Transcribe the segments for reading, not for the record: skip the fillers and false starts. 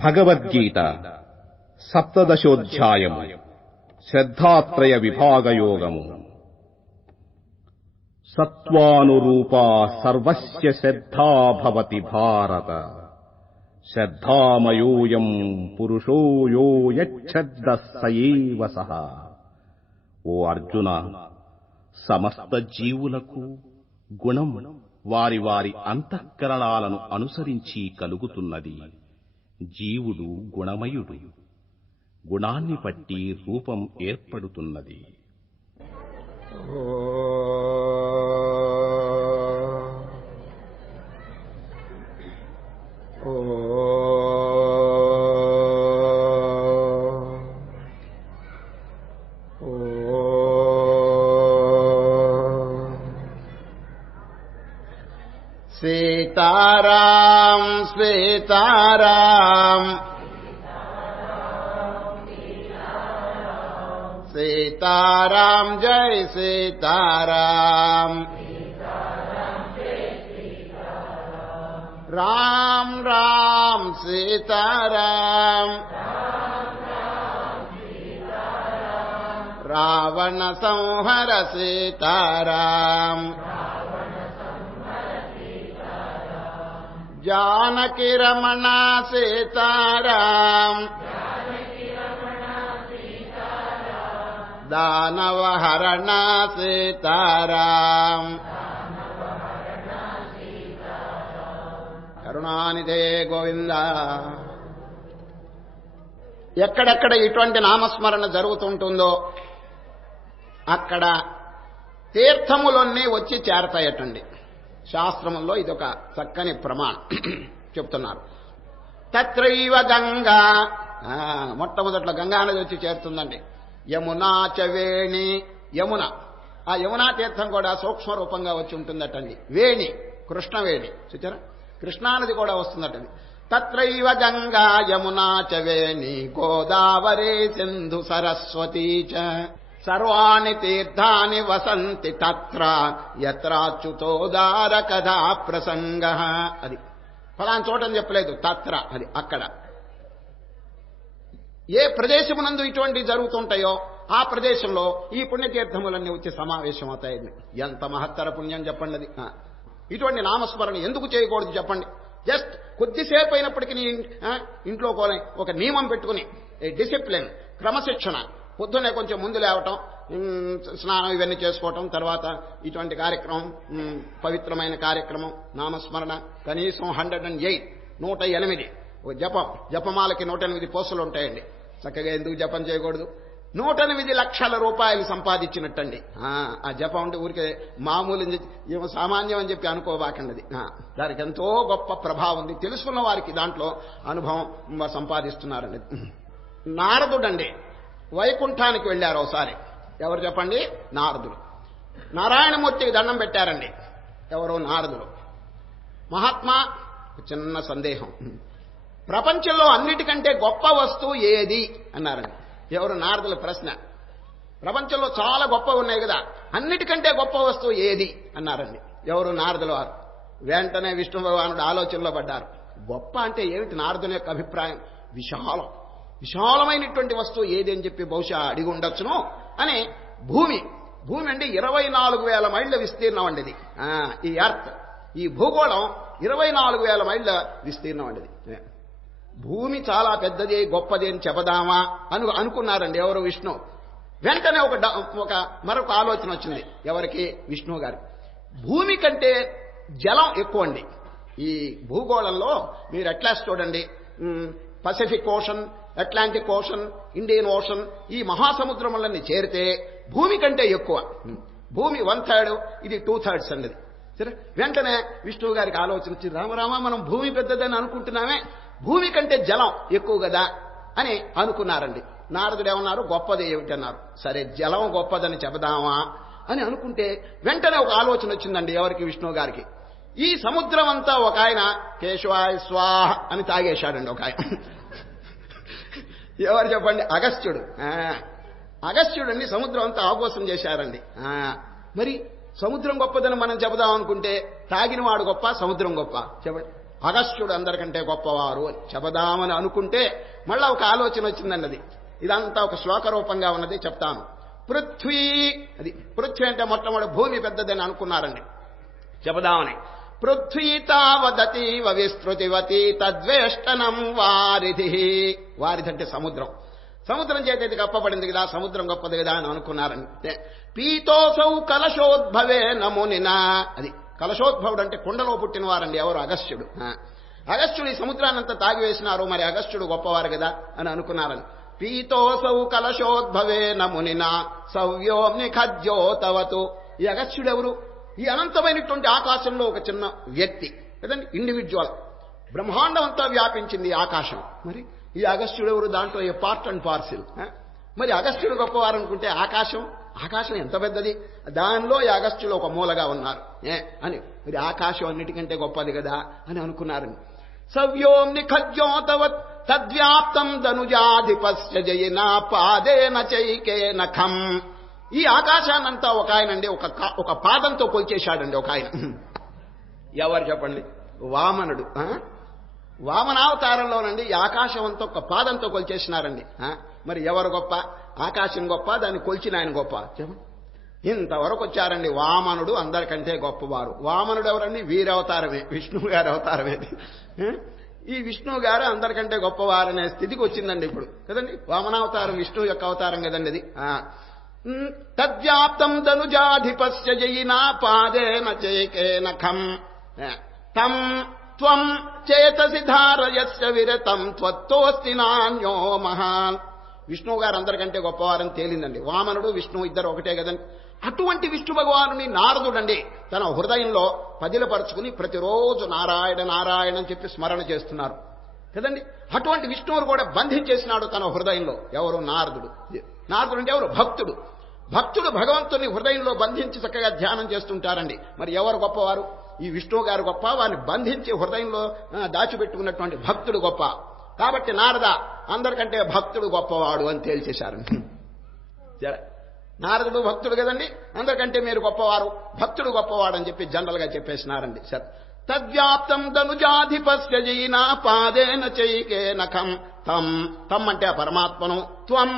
భగవద్గీత సప్తదశోధ్యాయము శ్రద్ధాత్రయ విభాగయోగము. సత్వానురూపా సర్వస్య శ్రద్ధా భవతి భారత. శ్రద్ధామయోయం పురుషో యో యచ్ఛ్రద్ధః స ఏవ సః. ఓ అర్జున, సమస్త జీవులకు గుణం వారి వారి అంతఃకరణాలను అనుసరించి కలుగుతున్నది. జీవుడు గుణమయుడు. గుణాన్ని బట్టి రూపం ఏర్పడుతున్నది. సీతారాం సీతారాం సీతారాం జై సీతారాం రామ్ రామ్ సీతారాం రావణ సంహర సీతారాం జానకి రమణ సీతారాం దానవహరణ సీతారాం కరుణానిధే గోవింద. ఎక్కడెక్కడ ఇటువంటి నామస్మరణ జరుగుతుంటుందో అక్కడ తీర్థములన్నీ వచ్చి చేరతాయటండి. శాస్త్రముల్లో ఇదొక చక్కని ప్రమాణం చెప్తున్నారు. తత్రైవ గంగా, మొట్టమొదట్లో గంగా నది వచ్చి చేరుతుందండి. యమునా చవేణి, యమున, ఆ యమునా తీర్థం కూడా సూక్ష్మ రూపంగా వచ్చి ఉంటుందటండి. వేణి, కృష్ణవేణి, చూచారా, కృష్ణానది కూడా వస్తుందటండి. తత్రైవ గంగా యమునా చవేణి గోదావరి సింధు సరస్వతీ చ సర్వాణి తీర్థాని వసంతి తత్ర యత్రాచ్యుతోదార కథా ప్రసంగ. అది ఫలానా చోటని చెప్పలేదు, తత్ర అది అక్కడ. ఏ ప్రదేశమునందు ఇటువంటి జరుగుతుంటాయో ఆ ప్రదేశంలో ఈ పుణ్యతీర్థములన్నీ వచ్చి సమావేశం అవుతాయండి. ఎంత మహత్తర పుణ్యం చెప్పండి అది. ఇటువంటి నామస్మరణ ఎందుకు చేయకూడదు చెప్పండి? జస్ట్ కొద్దిసేపు అయినప్పటికీ ఇంట్లో ఒక నియమం పెట్టుకుని, డిసిప్లిన్, క్రమశిక్షణ, పొద్దున్నే కొంచెం ముందు లేవటం, స్నానం ఇవన్నీ చేసుకోవటం, తర్వాత ఇటువంటి కార్యక్రమం, పవిత్రమైన కార్యక్రమం నామస్మరణ కనీసం 108 జపమాలకి 108 పోస్టులు ఉంటాయండి. చక్కగా ఎందుకు జపం చేయకూడదు? 108 లక్షల రూపాయలు సంపాదించినట్టండి. ఆ జపం అంటే ఊరికే మామూలు ఏమో సామాన్యం అని చెప్పి అనుకోబాకండి. దానికి ఎంతో గొప్ప ప్రభావం ఉంది. తెలుసుకున్న వారికి దాంట్లో అనుభవం సంపాదిస్తున్నారండి. నారదుడండి వైకుంఠానికి వెళ్ళారు ఒకసారి. ఎవరు చెప్పండి? నారదుడు. నారాయణమూర్తికి దండం పెట్టారండి. ఎవరో నారదుడు. మహాత్మా, చిన్న సందేహం, ప్రపంచంలో అన్నిటికంటే గొప్ప వస్తువు ఏది అన్నారండి. ఎవరు? నారదుల ప్రశ్న. ప్రపంచంలో చాలా గొప్ప ఉన్నాయి కదా, అన్నిటికంటే గొప్ప వస్తువు ఏది అన్నారండి. ఎవరు? నారదుల వారు. వెంటనే విష్ణు భగవానుడు ఆలోచనలో పడ్డారు. గొప్ప అంటే ఏమిటి? నారదుని యొక్క అభిప్రాయం విశాలమైనటువంటి వస్తువు ఏది అని చెప్పి బహుశా అడిగి ఉండొచ్చును అని. భూమి అంటే 24,000 మైళ్ళ విస్తీర్ణం అండి ఇది. ఈ ఎర్త్, ఈ భూగోళం 24,000 మైళ్ళ విస్తీర్ణం అండి ఇది. భూమి చాలా పెద్దది, గొప్పది అని చెప్పదామా అనుకున్నారండి ఎవరు? విష్ణు. వెంటనే మరొక ఆలోచన వచ్చింది. ఎవరికి? విష్ణువు గారికి. భూమి కంటే జలం ఎక్కువ అండి ఈ భూగోళంలో. మీరు అట్లాస్ చూడండి, Pacific ocean, Atlantic ocean, Indian ocean, ఈ మహాసముద్రములన్నీ చేరితే భూమి కంటే ఎక్కువ. భూమి 1/3, ఇది 2/3 అండి. సరే, వెంటనే విష్ణువు గారికి ఆలోచన వచ్చి, రామరామ, మనం భూమి పెద్దదని అనుకుంటున్నామే, భూమి కంటే జలం ఎక్కువ కదా అని అనుకున్నారండి. నారదుడు ఏమన్నారు? గొప్పది ఏమిటి అన్నారు. సరే, జలం గొప్పదని చెబదామా అని అనుకుంటే వెంటనే ఒక ఆలోచన వచ్చిందండి ఎవరికి? విష్ణువు గారికి. ఈ సముద్రం అంతా ఒక ఆయన కేశవాయ స్వాహ అని తాగేశాడండి ఒక ఆయన. ఎవరు చెప్పండి? అగస్త్యుడు. అగస్త్యుడండి సముద్రం అంతా ఆఘోషం చేశారండి. మరి సముద్రం గొప్పదని మనం చెబుదాం అనుకుంటే తాగిన వాడు గొప్ప, సముద్రం గొప్ప? చెప్పండి. అగస్త్యుడు అందరికంటే గొప్పవారు అని చెబదామని అనుకుంటే మళ్ళా ఒక ఆలోచన వచ్చిందండి. అది ఇదంతా ఒక శ్లోక రూపంగా ఉన్నది, చెప్తాను. పృథ్వీ, అది పృథ్వీ అంటే మొట్టమొదటి భూమి పెద్దదని అనుకున్నారండి, చెబదామని. పృథ్వీ తావదతీవ విస్తృతివతి తద్వేష్టనం వారిధి. వారిధి అంటే సముద్రం. సముద్రం చేత ఇది గొప్పపడింది కదా, సముద్రం గొప్పది కదా అని అనుకున్నారంటే. పీతోసౌ కలశోద్భవే నమునినా, అది కలశోద్భవుడు అంటే కుండలో పుట్టిన వారండి ఎవరు, అగస్త్యుడు. అగస్త్యుడు ఈ సముద్రాన్నంతా తాగివేసినారు, మరి అగస్త్యుడు గొప్పవారు కదా అని అనుకున్నారని. పీతోసౌ కలశోద్భవే నమునినా సవ్యోమ్ని ఖజ్యోతవతు. ఈ అగస్త్యుడు ఎవరు? ఈ అనంతమైనటువంటి ఆకాశంలో ఒక చిన్న వ్యక్తి కదండి, ఇండివిజువల్. బ్రహ్మాండం అంతా వ్యాపించింది ఆకాశం. మరి ఈ అగస్త్యుడు ఎవరు? దాంట్లో ఏ పార్ట్ అండ్ పార్సిల్. మరి అగస్త్యుడు గొప్పవారు అనుకుంటే ఆకాశం ఎంత పెద్దది, దానిలో ఈ అగస్త్యులు ఒక మూలగా ఉన్నారు అని. మరి ఆకాశం అన్నిటికంటే గొప్పది కదా అని అనుకున్నారని. సవ్యోమ్ని ఖజ్యోతవత్ తద్వ్యాప్తం ధనుజాధిపస్య జయినా పాదేన చైకేన ఖం. ఈ ఆకాశాన్నంతా ఒక ఆయనండి ఒక పాదంతో కొల్చేశాడండి ఒక ఆయన. ఎవరు చెప్పండి? వామనుడు. వామనావతారంలోనండి ఈ ఆకాశం అంతా ఒక పాదంతో కొల్చేసినారండి. మరి ఎవరు గొప్ప? ఆకాశం గొప్ప, దాన్ని కొల్చిన ఆయన గొప్ప? ఇంతవరకు వచ్చారండి. వామనుడు అందరికంటే గొప్పవారు. వామనుడు ఎవరండి? వీరవతారమే, విష్ణువు గారి అవతారమే. ఈ విష్ణువు గారు అందరికంటే గొప్పవారనే స్థితికి వచ్చిందండి ఇప్పుడు కదండి. వామనావతారం విష్ణువు యొక్క అవతారం కదండి అది. తద్వ్యాప్తం ధనుజాధిపస్య జయినా పాదేన చైకేన ఖం తం త్వం చేతసి ధారయస్య విరతం త్వత్తోస్తి నాన్యో మహాన్. విష్ణువు గారు అందరికంటే గొప్పవారని తేలిందండి. వామనుడు విష్ణువు ఇద్దరు ఒకటే కదండి. అటువంటి విష్ణు భగవానుని నారదుడండి తన హృదయంలో పదిలపరుచుకుని ప్రతిరోజు నారాయణ నారాయణ అని చెప్పి స్మరణ చేస్తున్నారు కదండి. అటువంటి విష్ణువును కూడా బంధించేసినాడు తన హృదయంలో. ఎవరు? నారదుడు. నారదుడు అంటే ఎవరు? భక్తుడు. భక్తుడు భగవంతుని హృదయంలో బంధించి చక్కగా ధ్యానం చేస్తుంటారండి. మరి ఎవరు గొప్పవారు? ఈ విష్ణువు గారు గొప్ప, వారిని బంధించి హృదయంలో దాచిపెట్టుకున్నటువంటి భక్తుడు గొప్ప. కాబట్టి నారద అందరికంటే భక్తుడు గొప్పవాడు అని తేల్చేశారు. నారదుడు భక్తుడు కదండి, అందరికంటే మీరు గొప్పవారు, భక్తుడు గొప్పవాడు అని చెప్పి జనరల్ గా చెప్పేసినారండి. సరే, తద్వ్యాప్తం ధనుజాధిపస్య జయినా పాదేన చైకేన ఖం తం. తం అంటే ఆ పరమాత్మను. త్వం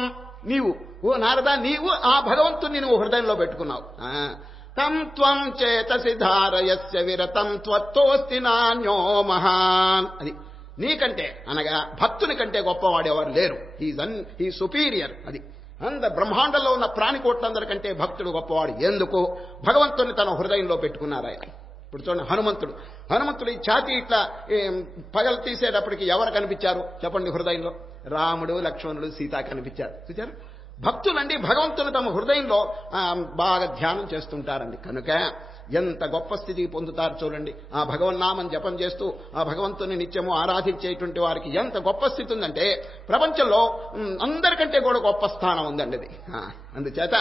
నీవు, ఓ నారద నీవు ఆ భగవంతుని నువ్వు హృదయంలో పెట్టుకున్నావు. తం త్వం చేతసి ధారయస్య విరతం త్వత్తోస్తి నాన్యో మహాన్. అది నీకంటే అనగా భక్తుని కంటే గొప్పవాడేవారు లేరు. He superior. అది బ్రహ్మాండంలో ఉన్న ప్రాణికోట్లందరికంటే భక్తుడు గొప్పవాడు. ఎందుకు? భగవంతుని తన హృదయంలో పెట్టుకున్నారు ఆయన. ఇప్పుడు చూడండి, హనుమంతుడు ఈ ఛాతీ ఇట్లా పగలు తీసేటప్పటికి ఎవరు కనిపించారు చెప్పండి? హృదయంలో రాముడు, లక్ష్మణుడు, సీత కనిపించారు. చూచారు? భక్తులండి భగవంతుని తమ హృదయంలో బాగా ధ్యానం చేస్తుంటారండి. కనుక ఎంత గొప్ప స్థితికి పొందుతారు చూడండి. ఆ భగవన్నామం జపం చేస్తూ ఆ భగవంతుని నిత్యము ఆరాధించేటువంటి వారికి ఎంత గొప్ప స్థితి ఉందంటే ప్రపంచంలో అందరికంటే కూడా గొప్ప స్థానం ఉందండి అది. అందుచేత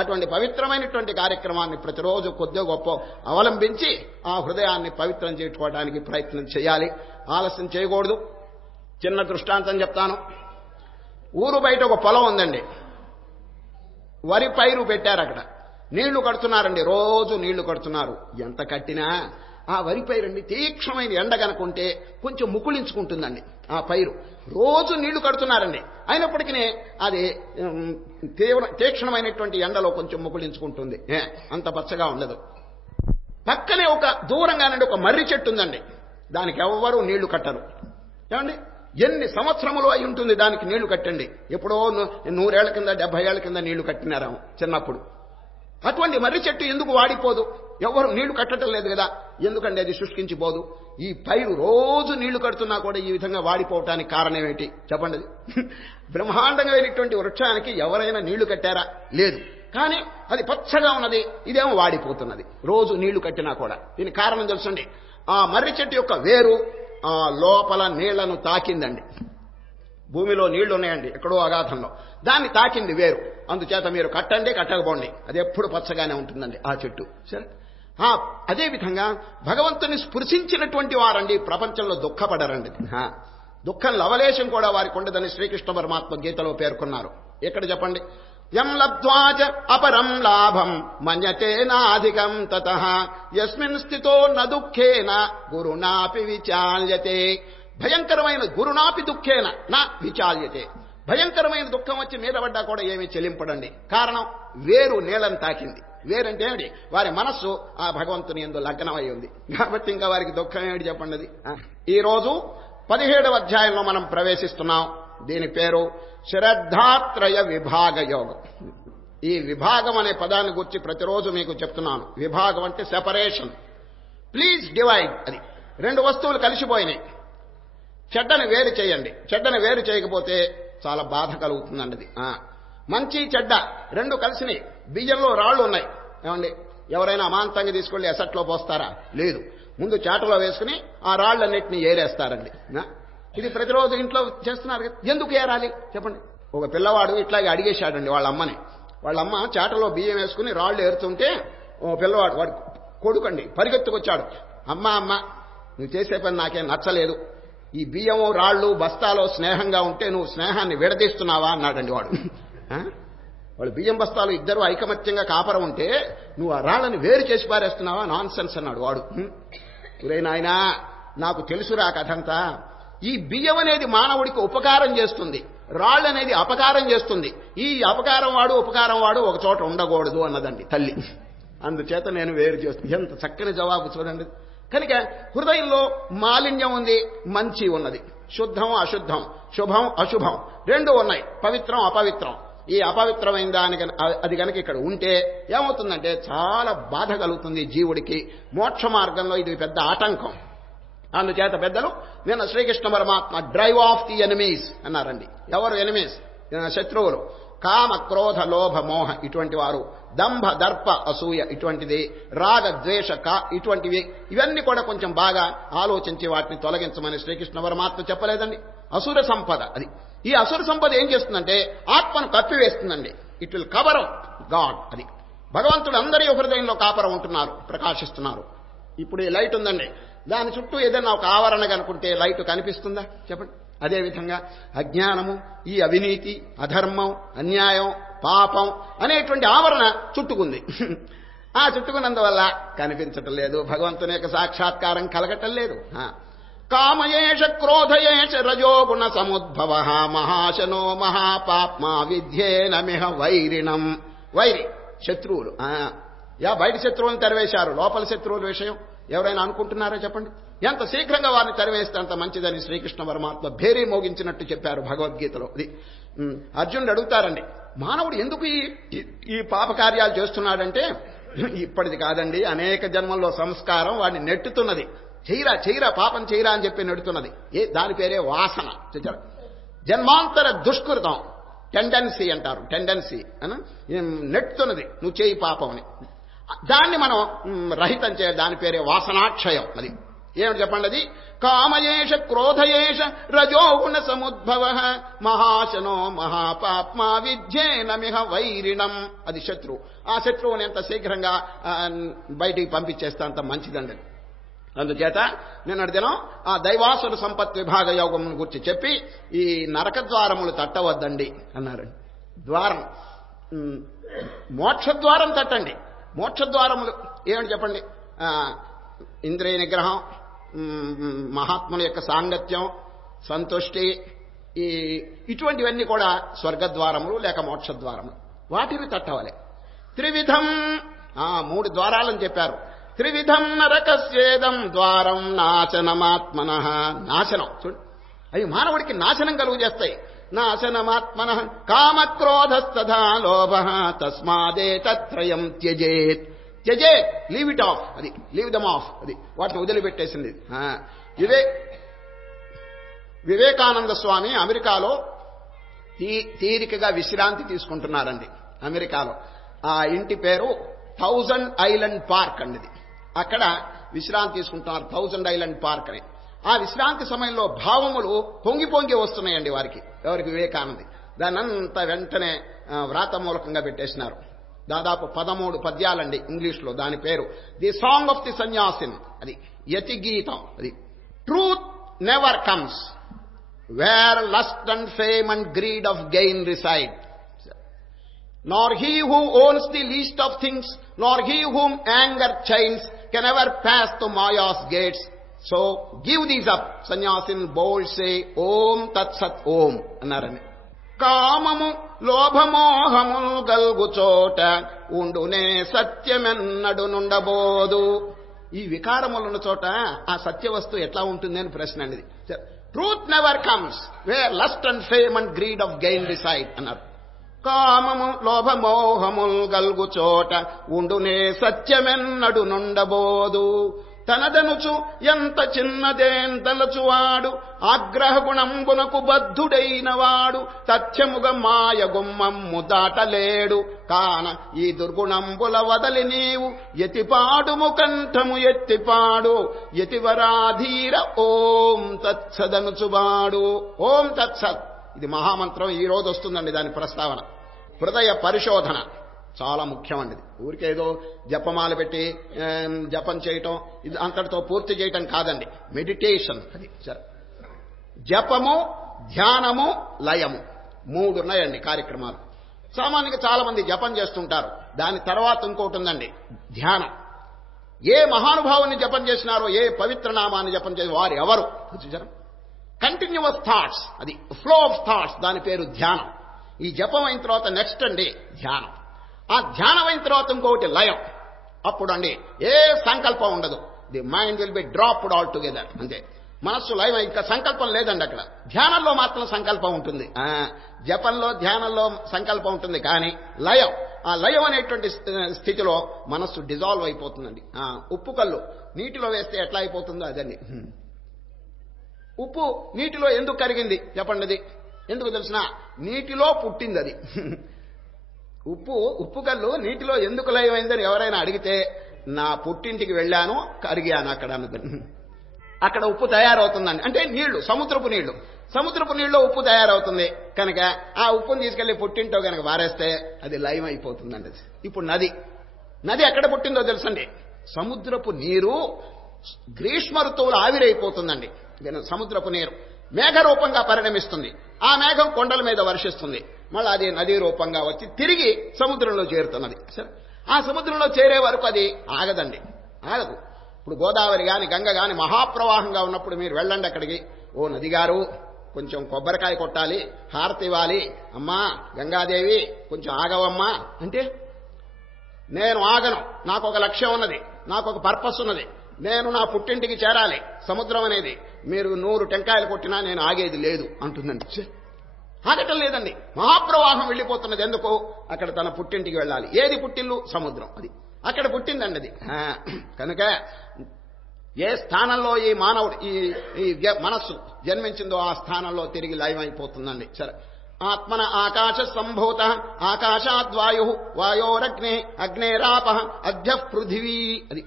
అటువంటి పవిత్రమైనటువంటి కార్యక్రమాన్ని ప్రతిరోజు కొద్దిగా గొప్ప అవలంబించి ఆ హృదయాన్ని పవిత్రం చేసుకోవడానికి ప్రయత్నం చేయాలి, ఆలస్యం చేయకూడదు. చిన్న దృష్టాంతం చెప్తాను. ఊరు బయట ఒక పొలం ఉందండి, వరి పైరు పెట్టారు. అక్కడ నీళ్లు కడుతున్నారండి, రోజు నీళ్లు కడుతున్నారు. ఎంత కట్టినా ఆ వరి పైరండి తీక్షణమైన ఎండ కనుకుంటే కొంచెం ముకుళించుకుంటుందండి ఆ పైరు. రోజు నీళ్లు కడుతున్నారండి, అయినప్పటికీ అది తీక్షణమైనటువంటి ఎండలో కొంచెం ముకుళించుకుంటుంది, అంత పచ్చగా ఉండదు. పక్కనే ఒక దూరంగానండి ఒక మర్రి చెట్టు ఉందండి, దానికి ఎవ్వరూ నీళ్లు కట్టరు. ఏమండి, ఎన్ని సంవత్సరములు అయి ఉంటుంది దానికి నీళ్లు కట్టండి. ఎప్పుడో 100 ఏళ్ల కింద 70 ఏళ్ల కింద నీళ్లు కట్టినారాము చిన్నప్పుడు. అటువంటి మర్రి చెట్టు ఎందుకు వాడిపోదు? ఎవరు నీళ్లు కట్టడం లేదు కదా, ఎందుకంటే అది శుష్కించిపోదు. ఈ పైరు రోజు నీళ్లు కడుతున్నా కూడా ఈ విధంగా వాడిపోవటానికి కారణం ఏంటి చెప్పండి? బ్రహ్మాండంగా వృక్షానికి ఎవరైనా నీళ్లు కట్టారా? లేదు. కానీ అది పచ్చగా ఉన్నది, ఇదేమో వాడిపోతున్నది రోజు నీళ్లు కట్టినా కూడా. దీనికి కారణం తెలుసండి, ఆ మర్రి చెట్టు యొక్క వేరు ఆ లోపల నీళ్లను తాకిందండి. భూమిలో నీళ్లు ఉన్నాయండి ఎక్కడో అగాధంలో, దాన్ని తాకింది వేరు. అందుచేత మీరు కట్టండి కట్టకపోండి, అది ఎప్పుడు పచ్చగానే ఉంటుందండి ఆ చెట్టు. సరే, అదేవిధంగా భగవంతుని స్పృశించినటువంటి వారండి ప్రపంచంలో దుఃఖపడరండి. దుఃఖం లవలేశం కూడా వారికి ఉండదని శ్రీకృష్ణ పరమాత్మ గీతలో పేర్కొన్నారు. ఎక్కడ చెప్పండి? యం లబ్ధ్వాచ అపరం లాభం మన్యతేనాధికం తతః యస్మిన్ స్థితో న దుఃఖేన గురునాపి విచాల్యతే. భయంకరమైన గురునాపి దుఃఖేన నా విచాల్యతే. భయంకరమైన దుఃఖం వచ్చి మీద పడ్డా కూడా ఏమీ చెలింపడండి. కారణం వేరు నీళ్ళని తాకింది. వేరంటే ఏమిటి? వారి మనస్సు ఆ భగవంతుని యందు లగ్నమై ఉంది కాబట్టి ఇంకా వారికి దుఃఖం ఏమిటి చెప్పండి. అది ఈ రోజు 17వ అధ్యాయంలో మనం ప్రవేశిస్తున్నాం. దీని పేరు శ్రద్ధాత్రయ విభాగ యోగం. ఈ విభాగం అనే పదాన్ని గురించి ప్రతిరోజు మీకు చెప్తున్నాను. విభాగం అంటే సెపరేషన్. Please divide. అది రెండు వస్తువులు కలిసిపోయినాయి. చెడ్డని వేరు చేయండి. చెడ్డని వేరు చేయకపోతే చాలా బాధ కలుగుతుందండి. అది మంచి చెడ్డ రెండు కలిసినాయి. బియ్యంలో రాళ్లు ఉన్నాయి. ఏమండి, ఎవరైనా అమాంతంగా తీసుకెళ్లి ఎసట్లో పోస్తారా? లేదు. ముందు చాటలో వేసుకుని ఆ రాళ్లన్నింటినీ ఏరేస్తారండి. ఇది ప్రతిరోజు ఇంట్లో చేస్తున్నారు కదా. ఎందుకు ఏరాలి చెప్పండి? ఒక పిల్లవాడు ఇట్లాగే అడిగేశాడండి వాళ్ళ అమ్మని. వాళ్ళ అమ్మ చాటలో బియ్యం వేసుకుని రాళ్లు ఏరుతుంటే ఓ పిల్లవాడు, వాడు కొడుకండి, పరిగెత్తుకొచ్చాడు. అమ్మ నువ్వు చేసే పని నాకేం నచ్చలేదు. ఈ బియ్యము రాళ్లు బస్తాలో స్నేహంగా ఉంటే నువ్వు స్నేహాన్ని విడదీస్తున్నావా అన్నాడండి వాడు. వాళ్ళు బియ్యం బస్తాలు ఇద్దరు ఐకమత్యంగా కాపరం ఉంటే నువ్వు ఆ రాళ్లని వేరు చేసి పారేస్తున్నావా? నాన్ సెన్స్ అన్నాడు వాడు. ఒరే నాయనా, నాకు తెలుసురా కథంతా. ఈ బియ్యం అనేది మానవుడికి ఉపకారం చేస్తుంది, రాళ్ళు అనేది అపకారం చేస్తుంది. ఈ అపకారం వాడు ఉపకారం వాడు ఒక చోట ఉండకూడదు అన్నదండి తల్లి. అందుచేత నేను వేరు చేస్తుంది. ఎంత చక్కని జవాబు చూడండి. కనుక హృదయంలో మాలిన్యం ఉంది, మంచి ఉన్నది. శుద్ధం అశుద్ధం, శుభం అశుభం రెండు ఉన్నాయి. పవిత్రం అపవిత్రం. ఈ అపవిత్రమైన దాని అది కనుక ఇక్కడ ఉంటే ఏమవుతుందంటే చాలా బాధ కలుగుతుంది జీవుడికి. మోక్ష మార్గంలో ఇది పెద్ద ఆటంకం. అందుచేత పెద్దలు నిన్న శ్రీకృష్ణ పరమాత్మ డ్రైవ్ ఆఫ్ ది ఎనిమీస్ అన్నారండి. ఎవరు ఎనిమీస్? శత్రువులు. కామ క్రోధ లోభ మోహ ఇటువంటి వారు, దంభ దర్ప అసూయ ఇటువంటిది, రాగ ద్వేష ఇటువంటివి, ఇవన్నీ కూడా కొంచెం బాగా ఆలోచించి వాటిని తొలగించమని శ్రీకృష్ణ పరమాత్మ చెప్పలేదండి. అసుర సంపద అది. ఈ అసుర సంపద ఏం చేస్తుందంటే ఆత్మను కప్పివేస్తుందండి. It will cover up God. అది భగవంతుడు అందరి హృదయంలో కాపరం ఉంటున్నారు, ప్రకాశిస్తున్నారు. ఇప్పుడు ఈ లైట్ ఉందండి, దాని చుట్టూ ఏదైనా ఒక ఆవరణ కనుకుంటే లైట్ కనిపిస్తుందా చెప్పండి? అదేవిధంగా అజ్ఞానము, ఈ అవినీతి, అధర్మం, అన్యాయం, పాపం అనేటువంటి ఆవరణ చుట్టుకుంది. ఆ చుట్టుకున్నందువల్ల కనిపించటం లేదు, భగవంతుని యొక్క సాక్షాత్కారం కలగటం లేదు. కామయేష క్రోధయేష రజోగుణ సముద్భవ మహాశనో మహాపాప్మా విద్యేనమిహ వైరిణం. వైరి శత్రువులు. బయట శత్రువులను తెరవేశారు, లోపల శత్రువుల విషయం ఎవరైనా అనుకుంటున్నారా చెప్పండి? ఎంత శీఘ్రంగా వారిని తరివేస్తే అంత మంచిదని శ్రీకృష్ణ పరమాత్మ భేరీ మోగించినట్టు చెప్పారు భగవద్గీతలో. ఇది అర్జునుడు అడుగుతారండి, మానవుడు ఎందుకు ఈ పాపకార్యాలు చేస్తున్నాడంటే, ఇప్పటిది కాదండి, అనేక జన్మల్లో సంస్కారం వాడిని నెట్టుతున్నది. చెయ్యరా పాపం చెయ్యరా అని చెప్పి నెడుతున్నది. దాని పేరే వాసన. జన్మాంతర దుష్కృతం, టెండెన్సీ అంటారు. టెండెన్సీ అని నెట్టుతున్నది, నువ్వు చేయి పాపం అని. దాన్ని మనం రహితం చేయాలి. దాని పేరే వాసనాక్షయం. అది ఏమిటి చెప్పండి? అది కామయేష క్రోధయేష రజోగుణ సముద్భవ మహాశనో మహాపాప్మా విద్యేనమిహ వైరిణం. అది శత్రువు. ఆ శత్రువుని ఎంత శీఘ్రంగా బయటికి పంపించేస్తే అంత మంచిదండి. అందుచేత నిన్నటి దినం ఆ దైవాసుర సంపత్ విభాగ యోగం గురించి చెప్పి ఈ నరక ద్వారములు తట్టవద్దండి అన్నారండి. ద్వారం, మోక్షద్వారం తట్టండి. మోక్షద్వారములు ఏమిటి చెప్పండి? ఇంద్రియ నిగ్రహం, మహాత్ముల యొక్క సాంగత్యం, సంతుష్టి, ఇటువంటివన్నీ కూడా స్వర్గద్వారములు లేక మోక్షద్వారములు. వాటిని తట్టవాలి. త్రివిధం, 3 ద్వారాలని చెప్పారు. త్రివిధం నరకస్యేదం ద్వారం నాశనమాత్మన. నాశనం చూడు, అవి మానవుడికి నాశనం కలుగు చేస్తాయి. నాశనమాత్మన కామక్రోధస్తథా లోభ తస్మాదేతత్రయం త్యజేత్. త్యజేత్, లీవ్ ఇట్ ఆఫ్. అది లీవ్ దమ్ ఆఫ్. అది వాటిని వదిలిపెట్టేసింది. వివేకానంద స్వామి అమెరికాలో తీరికగా విశ్రాంతి తీసుకుంటున్నారండి. అమెరికాలో ఆ ఇంటి పేరు 1000 ఐలాండ్ పార్క్ అండి. అక్కడ విశ్రాంతి తీసుకుంటున్నారు, 1000 ఐలాండ్ పార్క్ అని. ఆ విశ్రాంతి సమయంలో భావములు పొంగి పొంగి వస్తున్నాయండి వారికి. ఎవరికి? వివేకానంది. దాన్నంతా వెంటనే వ్రాతమూలకంగా పెట్టేసినారు. దాదాపు 13 పద్యాలండి ఇంగ్లీష్లో. దాని పేరు the song of the sannyasin. అది యతి గీతం. అది truth never comes where lust and fame and greed of gain reside. nor he who owns the least of things, nor he whom anger chains, can ever pass to Maya's gates. So give these up. Sannyasin bold say, Om Tat Sat Om అన్నారని. కామము లోభమోహములు గల్గు చోట ఉండునే సత్యమెన్నడు నుండబోదు. ఈ వికారములున్న చోట ఆ సత్యవస్తు ఎట్లా ఉంటుంది అని ప్రశ్న అనేది. Truth never comes where lust and fame and greed of gain decide అన్నారు. కామము లోభమోహముల్ గల్గు చోట ఉండునే సత్యమెన్నడు నుండబోదు. తనదనుచు ఎంత చిన్నదేంతలచువాడు ఆగ్రహ గుణంబునకు బద్ధుడైన వాడు తథ్యముగ మాయ గుమ్మమ్ము దాటలేడు. కాన ఈ దుర్గుణంబుల వదలి నీవు యతిపాడుము కంఠము ఎత్తిపాడు యతివరాధీర ఓం తత్సదనుచువాడు. ఓం తత్సత్ ఇది మహామంత్రం. ఈ రోజు వస్తుందండి దాని ప్రస్తావన. హృదయ పరిశోధన చాలా ముఖ్యమండి. ఊరికేదో జపమాల పెట్టి జపం చేయటం ఇది అంతటితో పూర్తి చేయటం కాదండి. మెడిటేషన్ అది సరే. జపము, ధ్యానము, లయము 3 ఉన్నాయండి కార్యక్రమాలు. సామాన్యంగా చాలా మంది జపం చేస్తుంటారు. దాని తర్వాత ఇంకోటి ఉందండి ధ్యానం. ఏ మహానుభావుని జపం చేసినారో, ఏ పవిత్ర నామాన్ని జపం చేసి వారు ఎవరు చూసారా. కంటిన్యూస్ థాట్స్, అది ఫ్లో ఆఫ్ థాట్స్, దాని పేరు ధ్యానం. ఈ జపం అయిన తర్వాత నెక్స్ట్ అండి ధ్యానం. ఆ ధ్యానం అయిన తర్వాత ఇంకొకటి లయం. అప్పుడు అండి ఏ సంకల్పం ఉండదు. The mind will be dropped all together. అంతే, మనస్సు లయం. ఇంకా సంకల్పం లేదండి అక్కడ. ధ్యానంలో మాత్రం సంకల్పం ఉంటుంది. జపంలో ధ్యానంలో సంకల్పం ఉంటుంది. కానీ లయం, ఆ లయం అనేటువంటి స్థితిలో మనస్సు డిజాల్వ్ అయిపోతుందండి. ఉప్పు కళ్ళు నీటిలో వేస్తే ఎట్లా అయిపోతుందో అదండి. ఉప్పు నీటిలో ఎందుకు కరిగింది చెప్పండి. అది ఎందుకు తెలిసిన, నీటిలో పుట్టింది అది. ఉప్పు కళ్ళు నీటిలో ఎందుకు లయమైందని ఎవరైనా అడిగితే నా పుట్టింటికి వెళ్ళాను, కరిగాను అక్కడ అన్నది. అక్కడ ఉప్పు తయారవుతుందండి. అంటే నీళ్లు, సముద్రపు నీళ్లు ఉప్పు తయారవుతుంది కనుక ఆ ఉప్పును తీసుకెళ్లి పుట్టింటో కనుక వారేస్తే అది లయం అయిపోతుందండి. ఇప్పుడు నది ఎక్కడ పుట్టిందో తెలుసండి. సముద్రపు నీరు గ్రీష్మ ఋతువులు ఆవిరైపోతుందండి. సముద్రపు నీరు మేఘ రూపంగా పరిణమిస్తుంది. ఆ మేఘం కొండల మీద వర్షిస్తుంది. మళ్ళీ అది నదీ రూపంగా వచ్చి తిరిగి సముద్రంలో చేరుతున్నది. సరే, ఆ సముద్రంలో చేరే వరకు అది ఆగదు. ఇప్పుడు గోదావరి గాని గంగ గాని మహాప్రవాహంగా ఉన్నప్పుడు మీరు వెళ్ళండి అక్కడికి. ఓ నది గారు కొంచెం కొబ్బరికాయ కొట్టాలి, హారతి ఇవ్వాలి, అమ్మా గంగాదేవి కొంచెం ఆగవమ్మా అంటే, నేను ఆగను, నాకు ఒక లక్ష్యం ఉన్నది, నాకు ఒక పర్పస్ ఉన్నది, నేను నా పుట్టింటికి చేరాలి. సముద్రం అనేది మీరు 100 టెంకాయలు కొట్టినా నేను ఆగేది లేదు అంటుందండి. ఆగటం లేదండి. మహాప్రవాహం వెళ్ళిపోతున్నది. ఎందుకు? అక్కడ తన పుట్టింటికి వెళ్ళాలి. ఏది పుట్టిల్లు? సముద్రం. అది అక్కడ పుట్టిందండి అది. కనుక ఏ స్థానంలో ఈ మానవుడు ఈ మనస్సు జన్మించిందో ఆ స్థానంలో తిరిగి లయం అయిపోతుందండి. సరే, ఆత్మన ఆకాశ సంభూత ఆకాశాద్వాయు వాయోరగ్నే అగ్నేరాప అద్య పృథివీ. అది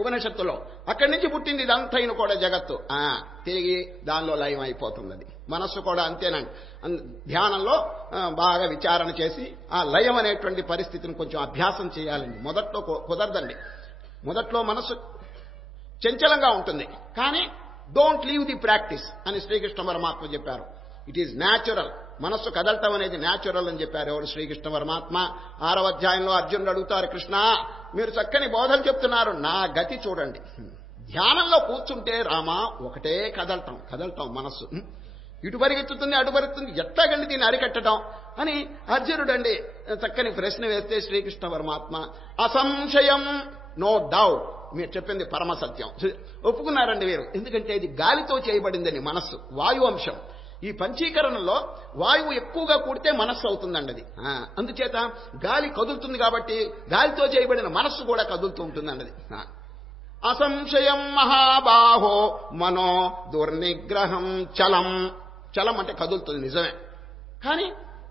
ఉపనిషత్తులో అక్కడి నుంచి పుట్టింది. ఇదంతైన కూడా జగత్తు తిరిగి దానిలో లయం అయిపోతుంది. అది మనస్సు కూడా అంతేనండి. ధ్యానంలో బాగా విచారణ చేసి ఆ లయం అనేటువంటి పరిస్థితిని కొంచెం అభ్యాసం చేయాలండి. మొదట్లో కుదరదండి. మొదట్లో మనస్సు చంచలంగా ఉంటుంది. కానీ డోంట్ లీవ్ ది ప్రాక్టీస్ అని శ్రీకృష్ణ పరమాత్మ చెప్పారు. It is natural. మనస్సు కదలటం అనేది న్యాచురల్ అని చెప్పారు ఎవరు? శ్రీకృష్ణ పరమాత్మ. 6వ అధ్యాయంలో అర్జునుడు అడుగుతారు, కృష్ణ మీరు చక్కని బోధలు చెప్తున్నారు, నా గతి చూడండి. ధ్యానంలో కూర్చుంటే రామా ఒకటే కదలటం మనస్సు. ఇటు పరిగెత్తుతుంది, అటు పరిగెత్తుంది, ఎట్లాగండి దీన్ని అరికట్టడం అని అర్జునుడండి చక్కని ప్రశ్న వేస్తే శ్రీకృష్ణ పరమాత్మ అసంశయం, నో డౌట్, మీరు చెప్పింది పరమ సత్యం ఒప్పుకున్నారండి వీరు. ఎందుకంటే ఇది గాలితో చేయబడిందని మనస్సు, వాయు అంశం. ఈ పంచీకరణలో వాయువు ఎక్కువగా కూడితే మనస్సు అవుతుందండి అది. అందుచేత గాలి కదులుతుంది కాబట్టి గాలితో చేయబడిన మనస్సు కూడా కదులుతూ ఉంటుందండి అది. అసంశయం మహాబాహో మనో దుర్నిగ్రహం చలం అంటే కదులుతుంది నిజమే. కానీ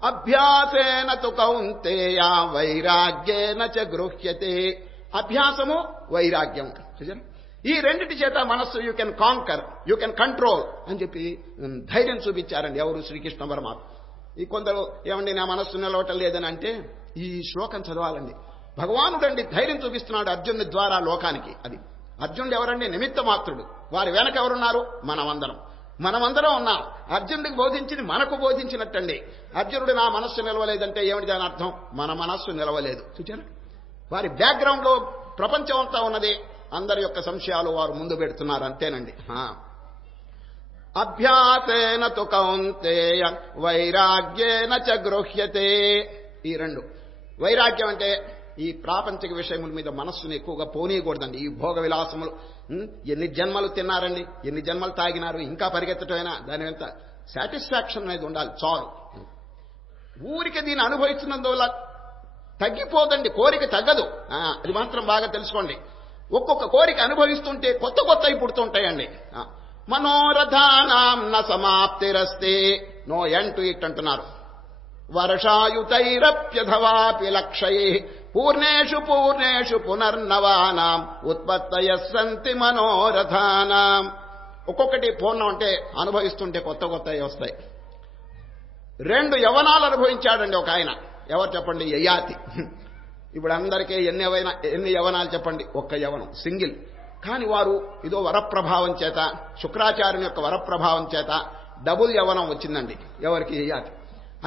అభ్యాసేన తు కౌంతేయ వైరాగ్యేన చ గృహ్యతే. అభ్యాసము వైరాగ్యం ఈ రెండిటి చేత మనస్సు you can canker, you can control అని చెప్పి ధైర్యం చూపించారండి ఎవరు? శ్రీకృష్ణ పరమాత్మ. ఈ కొందరు ఏమండి నా మనస్సు నిలవటం లేదని అంటే ఈ శ్లోకం చదవాలండి. భగవానుడండి ధైర్యం చూపిస్తున్నాడు అర్జునుడి ద్వారా లోకానికి. అది అర్జునుడు ఎవరండి? నిమిత్త మాత్రుడు. వారి వెనక ఎవరున్నారు? మనమందరం. మనమందరం ఉన్నాం. అర్జునుడికి బోధించింది మనకు బోధించినట్టండి. అర్జునుడు నా మనస్సు నిలవలేదంటే ఏమిటి దాని అర్థం? మన మనస్సు నిలవలేదు. చూచారా? వారి బ్యాక్గ్రౌండ్లో ప్రపంచం అంతా ఉన్నది. అందరి యొక్క సంశయాలు వారు ముందు పెడుతున్నారు, అంతేనండి. అభ్యాసేన తు కౌంతేయ వైరాగ్యేన చ గృహ్యతే. ఈ రెండు. వైరాగ్యం అంటే ఈ ప్రాపంచిక విషయముల మీద మనస్సును ఎక్కువగా పోనీయకూడదండి. ఈ భోగ విలాసములు, ఎన్ని జన్మలు తిన్నారండి, ఎన్ని జన్మలు తాగినారు, ఇంకా పరిగెత్తటమైనా దాని ఎంత సాటిస్ఫాక్షన్ అనేది ఉండాలి, చాలు. ఊరికి దీన్ని అనుభవిస్తున్నందువల్ల తగ్గిపోదండి, కోరిక తగ్గదు. అది మాత్రం బాగా తెలుసుకోండి. ఒక్కొక్క కోరిక అనుభవిస్తుంటే కొత్త కొత్తవి పుడుతుంటాయండి. మనోరథానాం న సమాప్తిరస్తే, నో ఎండ్ టు ఇట్ అంటున్నారు. వర్షాయుతైరప్యధవాపి లక్షయే పూర్ణేషు పూర్ణేషు పునర్నవానాం ఉత్పత్తయః సంతి మనోరథానాం. ఒక్కొక్కటి పూర్ణం అంటే అనుభవిస్తుంటే కొత్త కొత్తవి వస్తాయి. 2 యవనాలు అనుభవించాడండి ఒక ఆయన. ఎవరు చెప్పండి? యయాతి. ఇప్పుడు అందరికీ ఎన్ని యవనాలు చెప్పండి? ఒక్క యవనం, సింగిల్. కానీ వారు ఇదో వరప్రభావం చేత, శుక్రాచార్యుని యొక్క వరప్రభావం చేత డబుల్ యవనం వచ్చిందండి. ఎవరికి? యయాతి.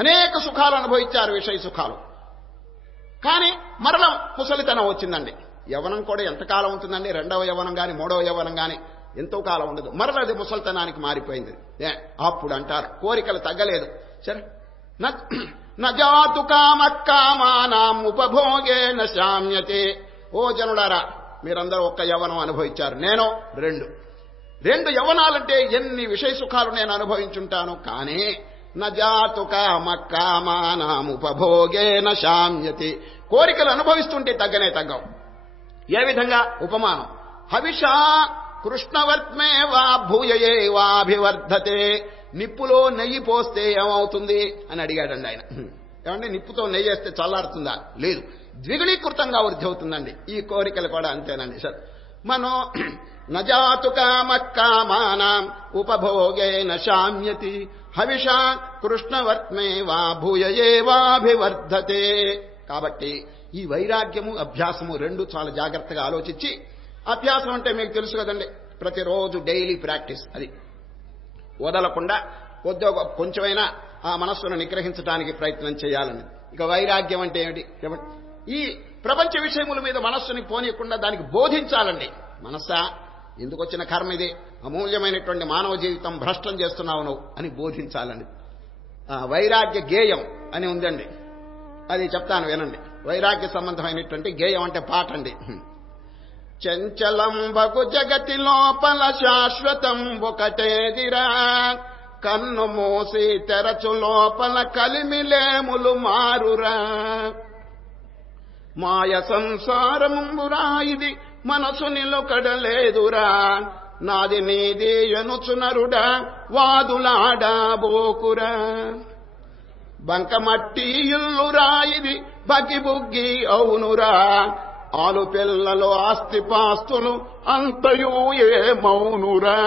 అనేక సుఖాలు అనుభవించారు, విషయ సుఖాలు. కానీ మరల ముసలితనం వచ్చిందండి. యవనం కూడా ఎంతకాలం ఉంటుందండి? 2వ యవనం కానీ 3వ యవనం కానీ ఎంతో కాలం ఉండదు. మరల అది ముసలితనానికి మారిపోయింది. అప్పుడు అంటారు కోరికలు తగ్గలేదు. సరే, నజాతు కామకామానాం ఉపభోగేన శామ్యతే. ఓ జనులారా, మీరందరూ ఒక్క యవనం అనుభవించారు, నేను 2 యవనాలంటే ఎన్ని విషయ సుఖాలు నేను అనుభవించుంటాను. కానీ నజాతు కామకామానాం ఉపభోగేన శామ్యతే. కోరికలు అనుభవిస్తుంటే తగ్గనే తగ్గవు. ఏ విధంగా? ఉపమానం. హవిషా కృష్ణవర్త్మే వా భూయయే వాభివర్ధతే. నిప్పులో నెయ్యి పోస్తే ఏమవుతుంది అని అడిగాడండి ఆయన. ఏమంటే నిప్పుతో నెయ్యి వేస్తే చల్లారుతుందా? లేదు, ద్విగుణీకృతంగా వృద్ధి అవుతుందండి. ఈ కోరికలు కూడా అంతేనండి. సార్, మనో నజాతు కామకామానాం ఉపభోగేన శామ్యతి హవిషా కృష్ణవర్త్మే వా భూయయే వాభివర్ధతే. కాబట్టి ఈ వైరాగ్యము అభ్యాసము 2 చాలా జాగ్రత్తగా ఆలోచించి, అభ్యాసం అంటే మీకు తెలుసు కదండి, ప్రతిరోజు డైలీ ప్రాక్టీస్. అది వదలకుండా కొంచెమైనా ఆ మనస్సును నిగ్రహించడానికి ప్రయత్నం చేయాలని. ఇక వైరాగ్యం అంటే ఏమిటి? ఈ ప్రపంచ విషయముల మీద మనస్సుని పోనీయకుండా దానికి బోధించాలండి. మనస్సా, ఎందుకు వచ్చిన కర్మ ఇది, అమూల్యమైనటువంటి మానవ జీవితం భ్రష్టం చేస్తున్నావు నువ్వు అని బోధించాలండి. వైరాగ్య గేయం అని ఉందండి, అది చెప్తాను వినండి. వైరాగ్య సంబంధమైనటువంటి గేయం అంటే పాట అండి. చంచలంబగు జగతి లోపల శాశ్వతం ఒకటేదిరా, కన్ను మూసి తెరచు లోపల కలిమిలేములు మారురా, మాయ సంసారమురా ఇది మనసు నిలుకడలేదురా, నాది నీది ఎనుచునరుడా వాదులాడా బోకురా, బంకమట్టి ఇల్లురా ఇది బగి బుగ్గి అవునురా, ఆలు పిల్లలు ఆస్తిపాస్తులు అంతయు ఏమౌనురా,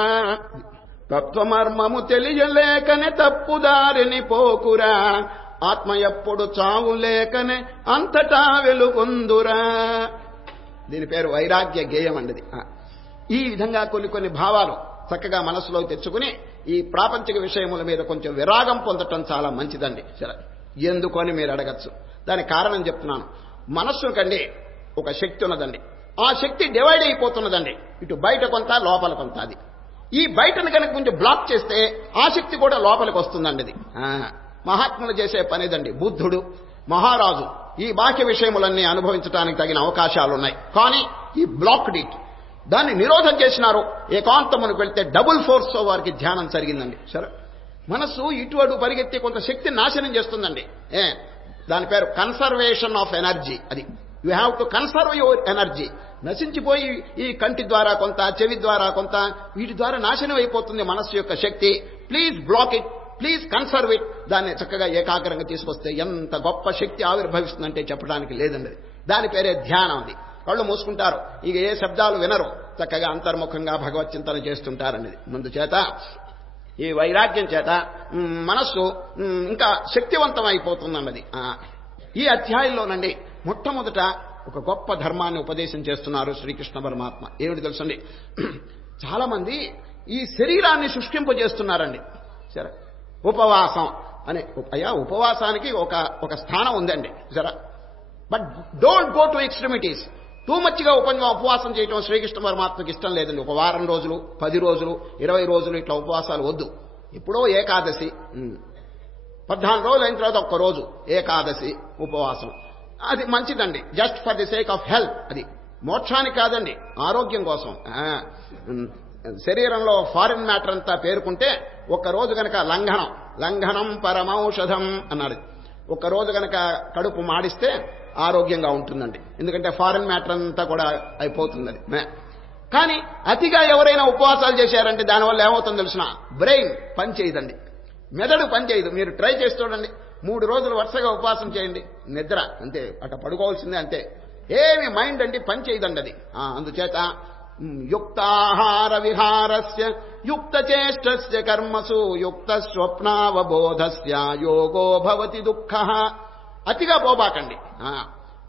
తత్వమర్మము తెలియలేకనే తప్పుదారిని పోకురా, ఆత్మ ఎప్పుడు చావు లేకనే అంతటా వెలుగొందురా. దీని పేరు వైరాగ్య గేయం అండి. ఈ విధంగా కొన్ని భావాలు చక్కగా మనసులో తెచ్చుకుని ఈ ప్రాపంచిక విషయముల మీద కొంచెం విరాగం పొందటం చాలా మంచిదండి. సరే, ఎందుకు అని మీరు అడగచ్చు. దానికి కారణం చెప్తున్నాను. మనస్సుకండి ఒక శక్తి ఉన్నదండి. ఆ శక్తి డివైడ్ అయిపోతున్నదండి, ఇటు బయట కొంత లోపల కొంత. అది ఈ బయటను కనుక కొంచెం బ్లాక్ చేస్తే ఆ శక్తి కూడా లోపలికి వస్తుందండి. అది మహాత్ములు చేసే పనిదండి. బుద్ధుడు, మహారాజు ఈ బాహ్య విషయములన్నీ అనుభవించడానికి తగిన అవకాశాలున్నాయి. కానీ ఈ బ్లాక్డ్ ఇట్, దాన్ని నిరోధం చేసినారు. ఏకాంతమునికి వెళ్తే డబుల్ ఫోర్స్ వారికి ధ్యానం జరిగిందండి. సరే, మనస్సు ఇటు అటు పరిగెత్తి కొంత శక్తిని నాశనం చేస్తుందండి. దాని పేరు కన్సర్వేషన్ ఆఫ్ ఎనర్జీ. అది you have to conserve your energy. నశించిపోయి ఈ కంటి ద్వారా కొంత, చెవి ద్వారా కొంత, వీటి ద్వారా నాశనం అయిపోతుంది మనస్సు యొక్క శక్తి. Please block it, please conserve it. దాన్ని చక్కగా ఏకాగ్రంగా తీసుకొస్తే ఎంత గొప్ప శక్తి ఆవిర్భవిస్తుందంటే చెప్పడానికి లేదండి. దాని పేరే ధ్యానం. అది కళ్ళు మూసుకుంటారు, ఇక ఏ శబ్దాలు వినరు, చక్కగా అంతర్ముఖంగా భగవత్ చింతన చేస్తుంటారనేది. ముందు చేత ఈ వైరాగ్యం చేత మనస్సు ఇంకా శక్తివంతం అయిపోతుందన్నది. ఈ అధ్యాయంలోనండి మొట్టమొదట ఒక గొప్ప ధర్మాన్ని ఉపదేశం చేస్తున్నారు శ్రీకృష్ణ పరమాత్మ. ఏమిటి తెలుసండి, చాలా మంది ఈ శరీరాన్ని శుష్కింపజేస్తున్నారండి. సరే, ఉపవాసం అనే ఉపవాసానికి ఒక స్థానం ఉందండి. సరే, but don't go to extremities. Too మచ్గా ఉపవాసం చేయటం శ్రీకృష్ణ పరమాత్మకి ఇష్టం లేదండి. ఒక వారం రోజులు, 10 రోజులు, 20 రోజులు ఇట్లా ఉపవాసాలు వద్దు. ఎప్పుడో ఏకాదశి, 14 రోజులు అయిన తర్వాత ఒక్క రోజు ఏకాదశి ఉపవాసం, అది మంచిదండి. Just for the sake of health. అది మోక్షానికి కాదండి, ఆరోగ్యం కోసం. శరీరంలో ఫారిన్ మ్యాటర్ అంతా పేరుకుంటే ఒక్కరోజు గనక లంఘనం పరమౌషధం అన్నాడు. ఒక్కరోజు గనక కడుపు మాడిస్తే ఆరోగ్యంగా ఉంటుందండి. ఎందుకంటే ఫారిన్ మ్యాటర్ అంతా కూడా అయిపోతుంది. కానీ అతిగా ఎవరైనా ఉపవాసాలు చేశారంటే దానివల్ల ఏమవుతుందో తెలిసిన, బ్రెయిన్ పనిచేయదండి, మెదడు పనిచేయదు. మీరు ట్రై చేసి చూడండి, 3 రోజులు వరుసగా ఉపవాసం చేయండి, నిద్ర అంతే, అట్ట పడుకోవాల్సిందే అంతే. ఏమి మైండ్ అంటే పనిచేయదండి అది. అందుచేత యుక్తాహార విహారస్య యుక్త చేష్టస్య కర్మసు యుక్త స్వప్నావబోధస్య యోగో భవతి దుఃఖః. అతిగా పోబాకండి.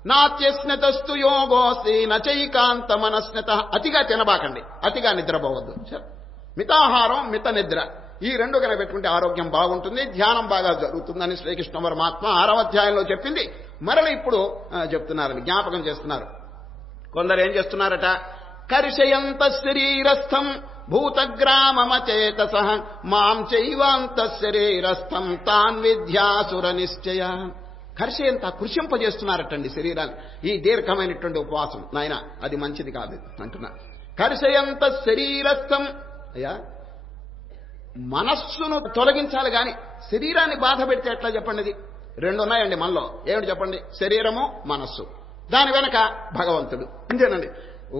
నాత్యస్నతస్తు యోగోస్తి నచైకాంత మనస్నత. అతిగా తినబాకండి, అతిగా నిద్రపోవద్దు. మితాహారం, మిత నిద్ర, ఈ 2 కనుక పెట్టుకుంటే ఆరోగ్యం బాగుంటుంది, ధ్యానం బాగా జరుగుతుందని శ్రీకృష్ణ పరమాత్మ 6వ అధ్యాయంలో చెప్పింది. మరల ఇప్పుడు చెప్తున్నారని జ్ఞాపకం చేస్తున్నారు. కొందరు ఏం చేస్తున్నారట, కర్షయంత శరీరస్థం భూతగ్రామమచేతసః మాం చైవాంత శరీరస్థం తాన్ విద్యాసుర నిశ్చయ. కర్షయంత కృషింపజేస్తున్నారటండి శరీరాన్ని. ఈ దీర్ఘమైనటువంటి ఉపవాసం నాయన అది మంచిది కాదు అంటున్నా. కర్షయంత శరీరస్థం, అయ్యా మనస్సును తొలగించాలి కానీ శరీరాన్ని బాధ పెడితే ఎట్లా చెప్పండి. అది 2 ఉన్నాయండి మనలో. ఏమిటి చెప్పండి, శరీరము, మనస్సు, దాని వెనక భగవంతుడు. అంతేనండి.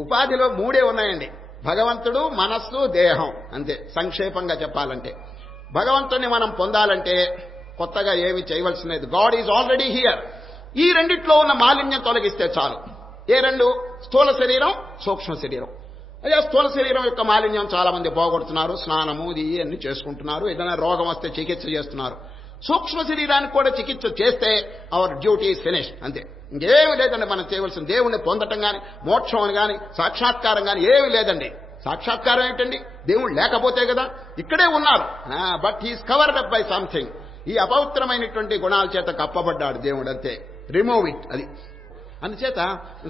ఉపాధిలో 3 ఉన్నాయండి, భగవంతుడు, మనస్సు, దేహం, అంతే. సంక్షేపంగా చెప్పాలంటే భగవంతుడిని మనం పొందాలంటే కొత్తగా ఏమి చేయవలసినది, గాడ్ ఈజ్ ఆల్రెడీ హియర్. ఈ రెండిట్లో ఉన్న మాలిన్యం తొలగిస్తే చాలు. ఏ 2? స్థూల శరీరం, సూక్ష్మ శరీరం. అదే స్థూల శరీరం యొక్క మాలిన్యం చాలా మంది పోగొడుతున్నారు, స్నానము ఇది అన్ని చేసుకుంటున్నారు, ఏదైనా రోగం వస్తే చికిత్స చేస్తున్నారు. సూక్ష్మ శరీరానికి కూడా చికిత్స చేస్తే అవర్ డ్యూటీ ఈజ్ ఫినిష్డ్, అంతే. ఇంకేమీ లేదండి మనం చేయవలసిన. దేవుణ్ణి పొందటం కానీ, మోక్షం అని కానీ, సాక్షాత్కారం కానీ ఏమీ లేదండి. సాక్షాత్కారం ఏంటండి, దేవుడు లేకపోతే కదా, ఇక్కడే ఉన్నారు. But he's covered up by something. ఈ అపవిత్రమైనటువంటి గుణాల చేత కప్పబడ్డాడు దేవుడు, అంతే. Remove it. అది అందుచేత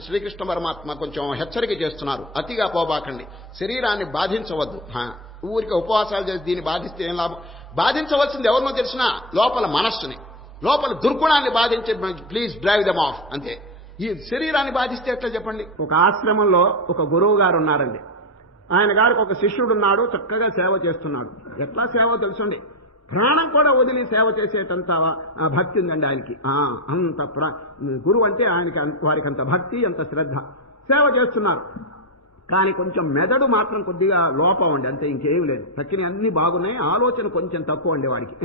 శ్రీకృష్ణ పరమాత్మ కొంచెం హెచ్చరిక చేస్తున్నారు, అతిగా పోబాకండి, శరీరాన్ని బాధించవద్దు. ఊరికి ఉపవాసాలు చేసి దీన్ని బాధిస్తే ఏం లాభం? బాధించవలసింది ఎవరినో తెలిసినా లోపల మనస్సుని, లోపల దుర్గుణాన్ని బాధించే, ప్లీజ్ డ్రైవ్ దెమ్ ఆఫ్, అంతే. ఈ శరీరాన్ని బాధిస్తే ఎట్లా చెప్పండి. ఒక ఆశ్రమంలో ఒక గురువు గారు ఉన్నారండి. ఆయన గారికి ఒక శిష్యుడు ఉన్నాడు, చక్కగా సేవ చేస్తున్నాడు. ఎట్లా సేవ తెలుసండి, ప్రాణం కూడా వదిలి సేవ చేసేటంత భక్తి ఉందండి ఆయనకి. అంత గురువు అంటే ఆయనకి, వారికి అంత భక్తి, అంత శ్రద్ధ. సేవ చేస్తున్నారు కానీ కొంచెం మెదడు మాత్రం కొద్దిగా లోపం అండి, అంతే, ఇంకేం లేదు. తక్కిన అన్ని బాగున్నాయి, ఆలోచన కొంచెం తక్కువ అండి వాడికి.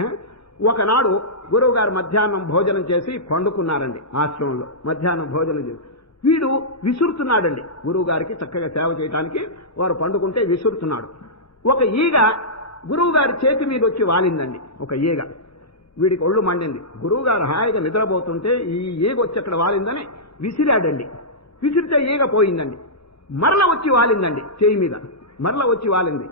ఒకనాడు గురువు గారు మధ్యాహ్నం భోజనం చేసి పండుకున్నారండి ఆశ్రమంలో. మధ్యాహ్నం భోజనం చేసి వీడు విసురుతున్నాడండి గురువు గారికి చక్కగా సేవ చేయడానికి. వారు పండుకుంటే విసురుతున్నాడు. ఒక ఈగ గురువు గారి చేతి మీద వచ్చి వాలిందండి. ఒక ఈగ, వీడికి ఒళ్ళు మండింది. గురువు గారు హాయిగా నిద్రపోతుంటే ఈ ఈగ వచ్చి అక్కడ వాలిందని విసిరాడండి. విసిరితే ఈగ పోయిందండి. మరల వచ్చి వాలిందండి చేయి మీద, మరల వచ్చి వాలింది.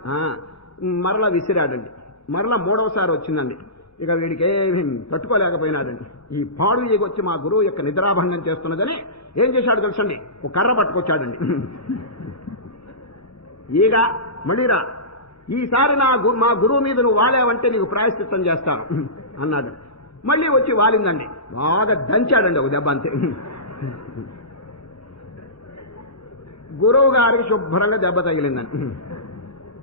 మరల విసిరాడండి. మరల 3వసారి వచ్చిందండి. ఇక వీడికి ఏమీ తట్టుకోలేకపోయినాడండి. ఈ పాడు ఈగ వచ్చి మా గురువు యొక్క నిద్రాభంగం చేస్తున్నదని ఏం చేశాడు తెలుసండి, ఒక కర్ర పట్టుకొచ్చాడండి. ఈగ మళ్ళీరా, ఈసారి మా గురువు మీద నువ్వు వాలేవంటే నీకు ప్రాయశ్చిత్తం చేస్తాను అన్నాడు. మళ్ళీ వచ్చి వాలిందండి. బాగా దంచాడండి ఒక దెబ్బ, అంతే. గురువు గారికి శుభ్రంగా దెబ్బ తగిలిందండి.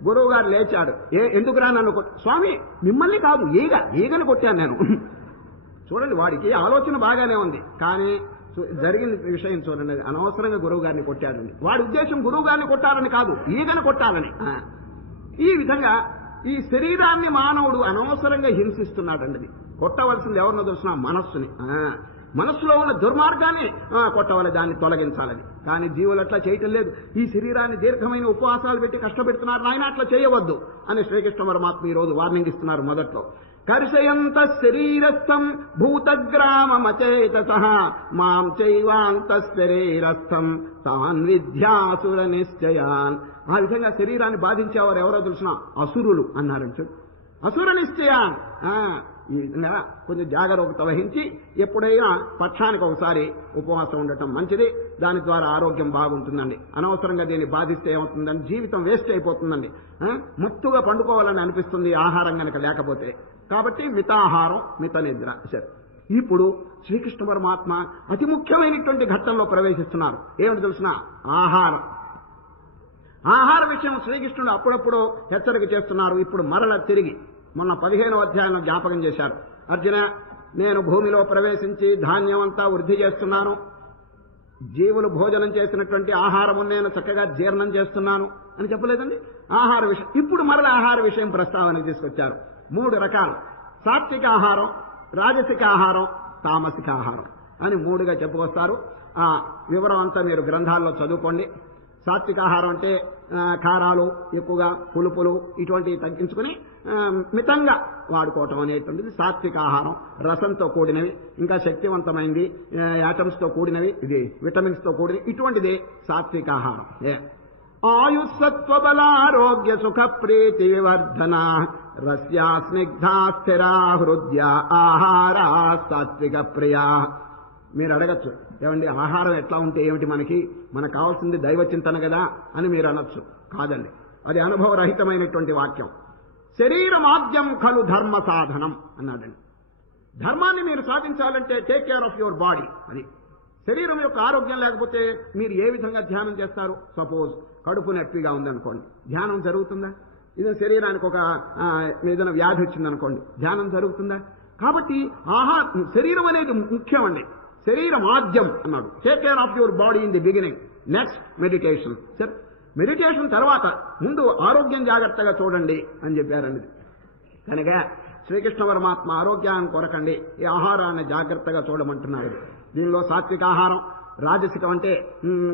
గురువు గారు లేచాడు. ఎందుకురా నన్ను స్వామి, మిమ్మల్ని కాదు, ఈగను కొట్టాను నేను. చూడండి, వాడికి ఆలోచన బాగానే ఉంది కానీ జరిగిన విషయం చూడండి, అనవసరంగా గురువు గారిని కొట్టాడండి. వాడి ఉద్దేశం గురువు గారిని కొట్టాలని కాదు, ఈగను కొట్టాలని. ఈ విధంగా ఈ శరీరాన్ని మానవుడు అనవసరంగా హింసిస్తున్నాడండి. కొట్టవలసింది ఎవరినో తెలిసిన మనస్సుని. మనస్సులో ఉన్న దుర్మార్గాన్ని కొట్టవలే, దాన్ని తొలగించాలని. కానీ జీవులు అట్లా చేయటం లేదు. ఈ శరీరాన్ని దీర్ఘమైన ఉపవాసాలు పెట్టి కష్టపెడుతున్నారు. నాయన అట్లా చేయవద్దు అని శ్రీకృష్ణ పరమాత్మ ఈ రోజు వార్నింగ్ ఇస్తున్నారు. మొదట్లో కర్షయంత శరీరస్థం భూతగ్రామమచేతసః మాం చైవాంత శరీరస్థం తాన్ విద్యాసుర నిశ్చయాన్. ఆ విధంగా శరీరాన్ని బాధించేవారు ఎవరో తెలిసిన అసురులు అన్నారంటే అసుర నిశ్చయాన్. ఈ విధంగా కొంచెం జాగరూకత వహించి ఎప్పుడైనా పక్షానికి ఒకసారి ఉపవాసం ఉండటం మంచిది. దాని ద్వారా ఆరోగ్యం బాగుంటుందండి. అనవసరంగా దీన్ని బాధిస్తే ఏమవుతుందండి, జీవితం వేస్ట్ అయిపోతుందండి. మత్తుగా పండుకోవాలని అనిపిస్తుంది ఆహారం కనుక లేకపోతే. కాబట్టి మితాహారం, మిత నిద్ర. సరే, ఇప్పుడు శ్రీకృష్ణ పరమాత్మ అతి ముఖ్యమైనటువంటి ఘట్టంలో ప్రవేశిస్తున్నారు. ఏమిటి తెలిసిన? ఆహారం. ఆహార విషయం శ్రీకృష్ణుడు అప్పుడప్పుడు హెచ్చరిక చేస్తున్నారు. ఇప్పుడు మరల తిరిగి మొన్న 15వ అధ్యాయంలో జ్ఞాపకం చేశారు. అర్జున, నేను భూమిలో ప్రవేశించి ధాన్యం అంతా వృద్ధి చేస్తున్నాను. జీవులు భోజనం చేసినటువంటి ఆహారము నేను చక్కగా జీర్ణం చేస్తున్నాను అని చెప్పలేదండి. ఆహార విషయం ఇప్పుడు మరల ఆహార విషయం ప్రస్తావనకు తీసుకొచ్చారు. 3 రకాలు: సాత్విక ఆహారం, రాజసిక ఆహారం, తామసిక ఆహారం అని 3గా చెప్పుకొస్తారు. ఆ వివరం అంతా మీరు గ్రంథాల్లో చదువుకోండి. సాత్విక ఆహారం అంటే కారాలు ఎక్కువగా, పులుపులు ఇటువంటివి తగ్గించుకుని మితంగా వాడుకోవటం అనేటువంటిది సాత్విక ఆహారం. రసంతో కూడినవి, ఇంకా శక్తివంతమైనది, యాటమ్స్తో కూడినవి, ఇది విటమిన్స్తో కూడినవి, ఇటువంటిది సాత్విక ఆహారం. ఆయుస్సత్వబలారోగ్య సుఖ ప్రీతి వివర్ధన రస్యా స్నిగ్ధా స్థిరా హృద్య ఆహారా సాత్విక ప్రియా. మీరు అడగచ్చు, ఏమండి ఆహారం ఎట్లా ఉంటే ఏమిటి, మనకు కావాల్సింది దైవ చింతన కదా అని మీరు అనొచ్చు. కాదండి, అది అనుభవరహితమైనటువంటి వాక్యం. శరీరమాద్యం ఖలు ధర్మ సాధనం అన్నాడండి. ధర్మాన్ని మీరు సాధించాలంటే take care of your body. అది శరీరం యొక్క ఆరోగ్యం లేకపోతే మీరు ఏ విధంగా ధ్యానం చేస్తారు? సపోజ్ కడుపు నొప్పిగా ఉందనుకోండి, ధ్యానం జరుగుతుందా? ఇది శరీరానికి ఒక ఏదైనా వ్యాధి వచ్చిందనుకోండి, ధ్యానం జరుగుతుందా? కాబట్టి శరీరం అనేది ముఖ్యమండి. శరీరం ఆద్యం అన్నాడు. Take care of your body in the beginning, next meditation. సరే, మెడిటేషన్ తర్వాత ముందు ఆరోగ్యం జాగ్రత్తగా చూడండి అని చెప్పారండి. కనుక శ్రీకృష్ణ పరమాత్మ ఆరోగ్యాన్ని కొరకండి ఈ ఆహారాన్ని జాగ్రత్తగా చూడమంటున్నాడు. దీనిలో సాత్విక ఆహారం, రాజసికం అంటే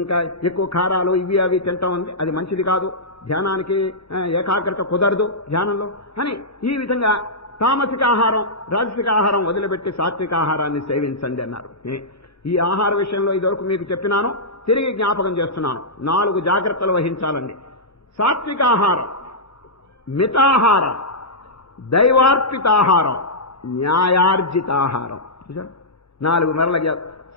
ఇంకా ఎక్కువ కారాలు ఇవి అవి తింటాం ఉంది, అది మంచిది కాదు. ధ్యానానికి ఏకాగ్రత కుదరదు ధ్యానంలో అని. ఈ విధంగా తామసిక ఆహారం, రాజసిక ఆహారం వదిలిపెట్టి సాత్విక ఆహారాన్ని సేవించండి అన్నారు. ఈ ఆహార విషయంలో ఇదివరకు మీకు చెప్పినాను, తిరిగి జ్ఞాపకం చేస్తున్నాను. 4 జాగ్రత్తలు వహించాలండి. సాత్విక ఆహారం, మితాహారం, దైవార్పితాహారం, న్యాయార్జితాహారం. 4 మరల.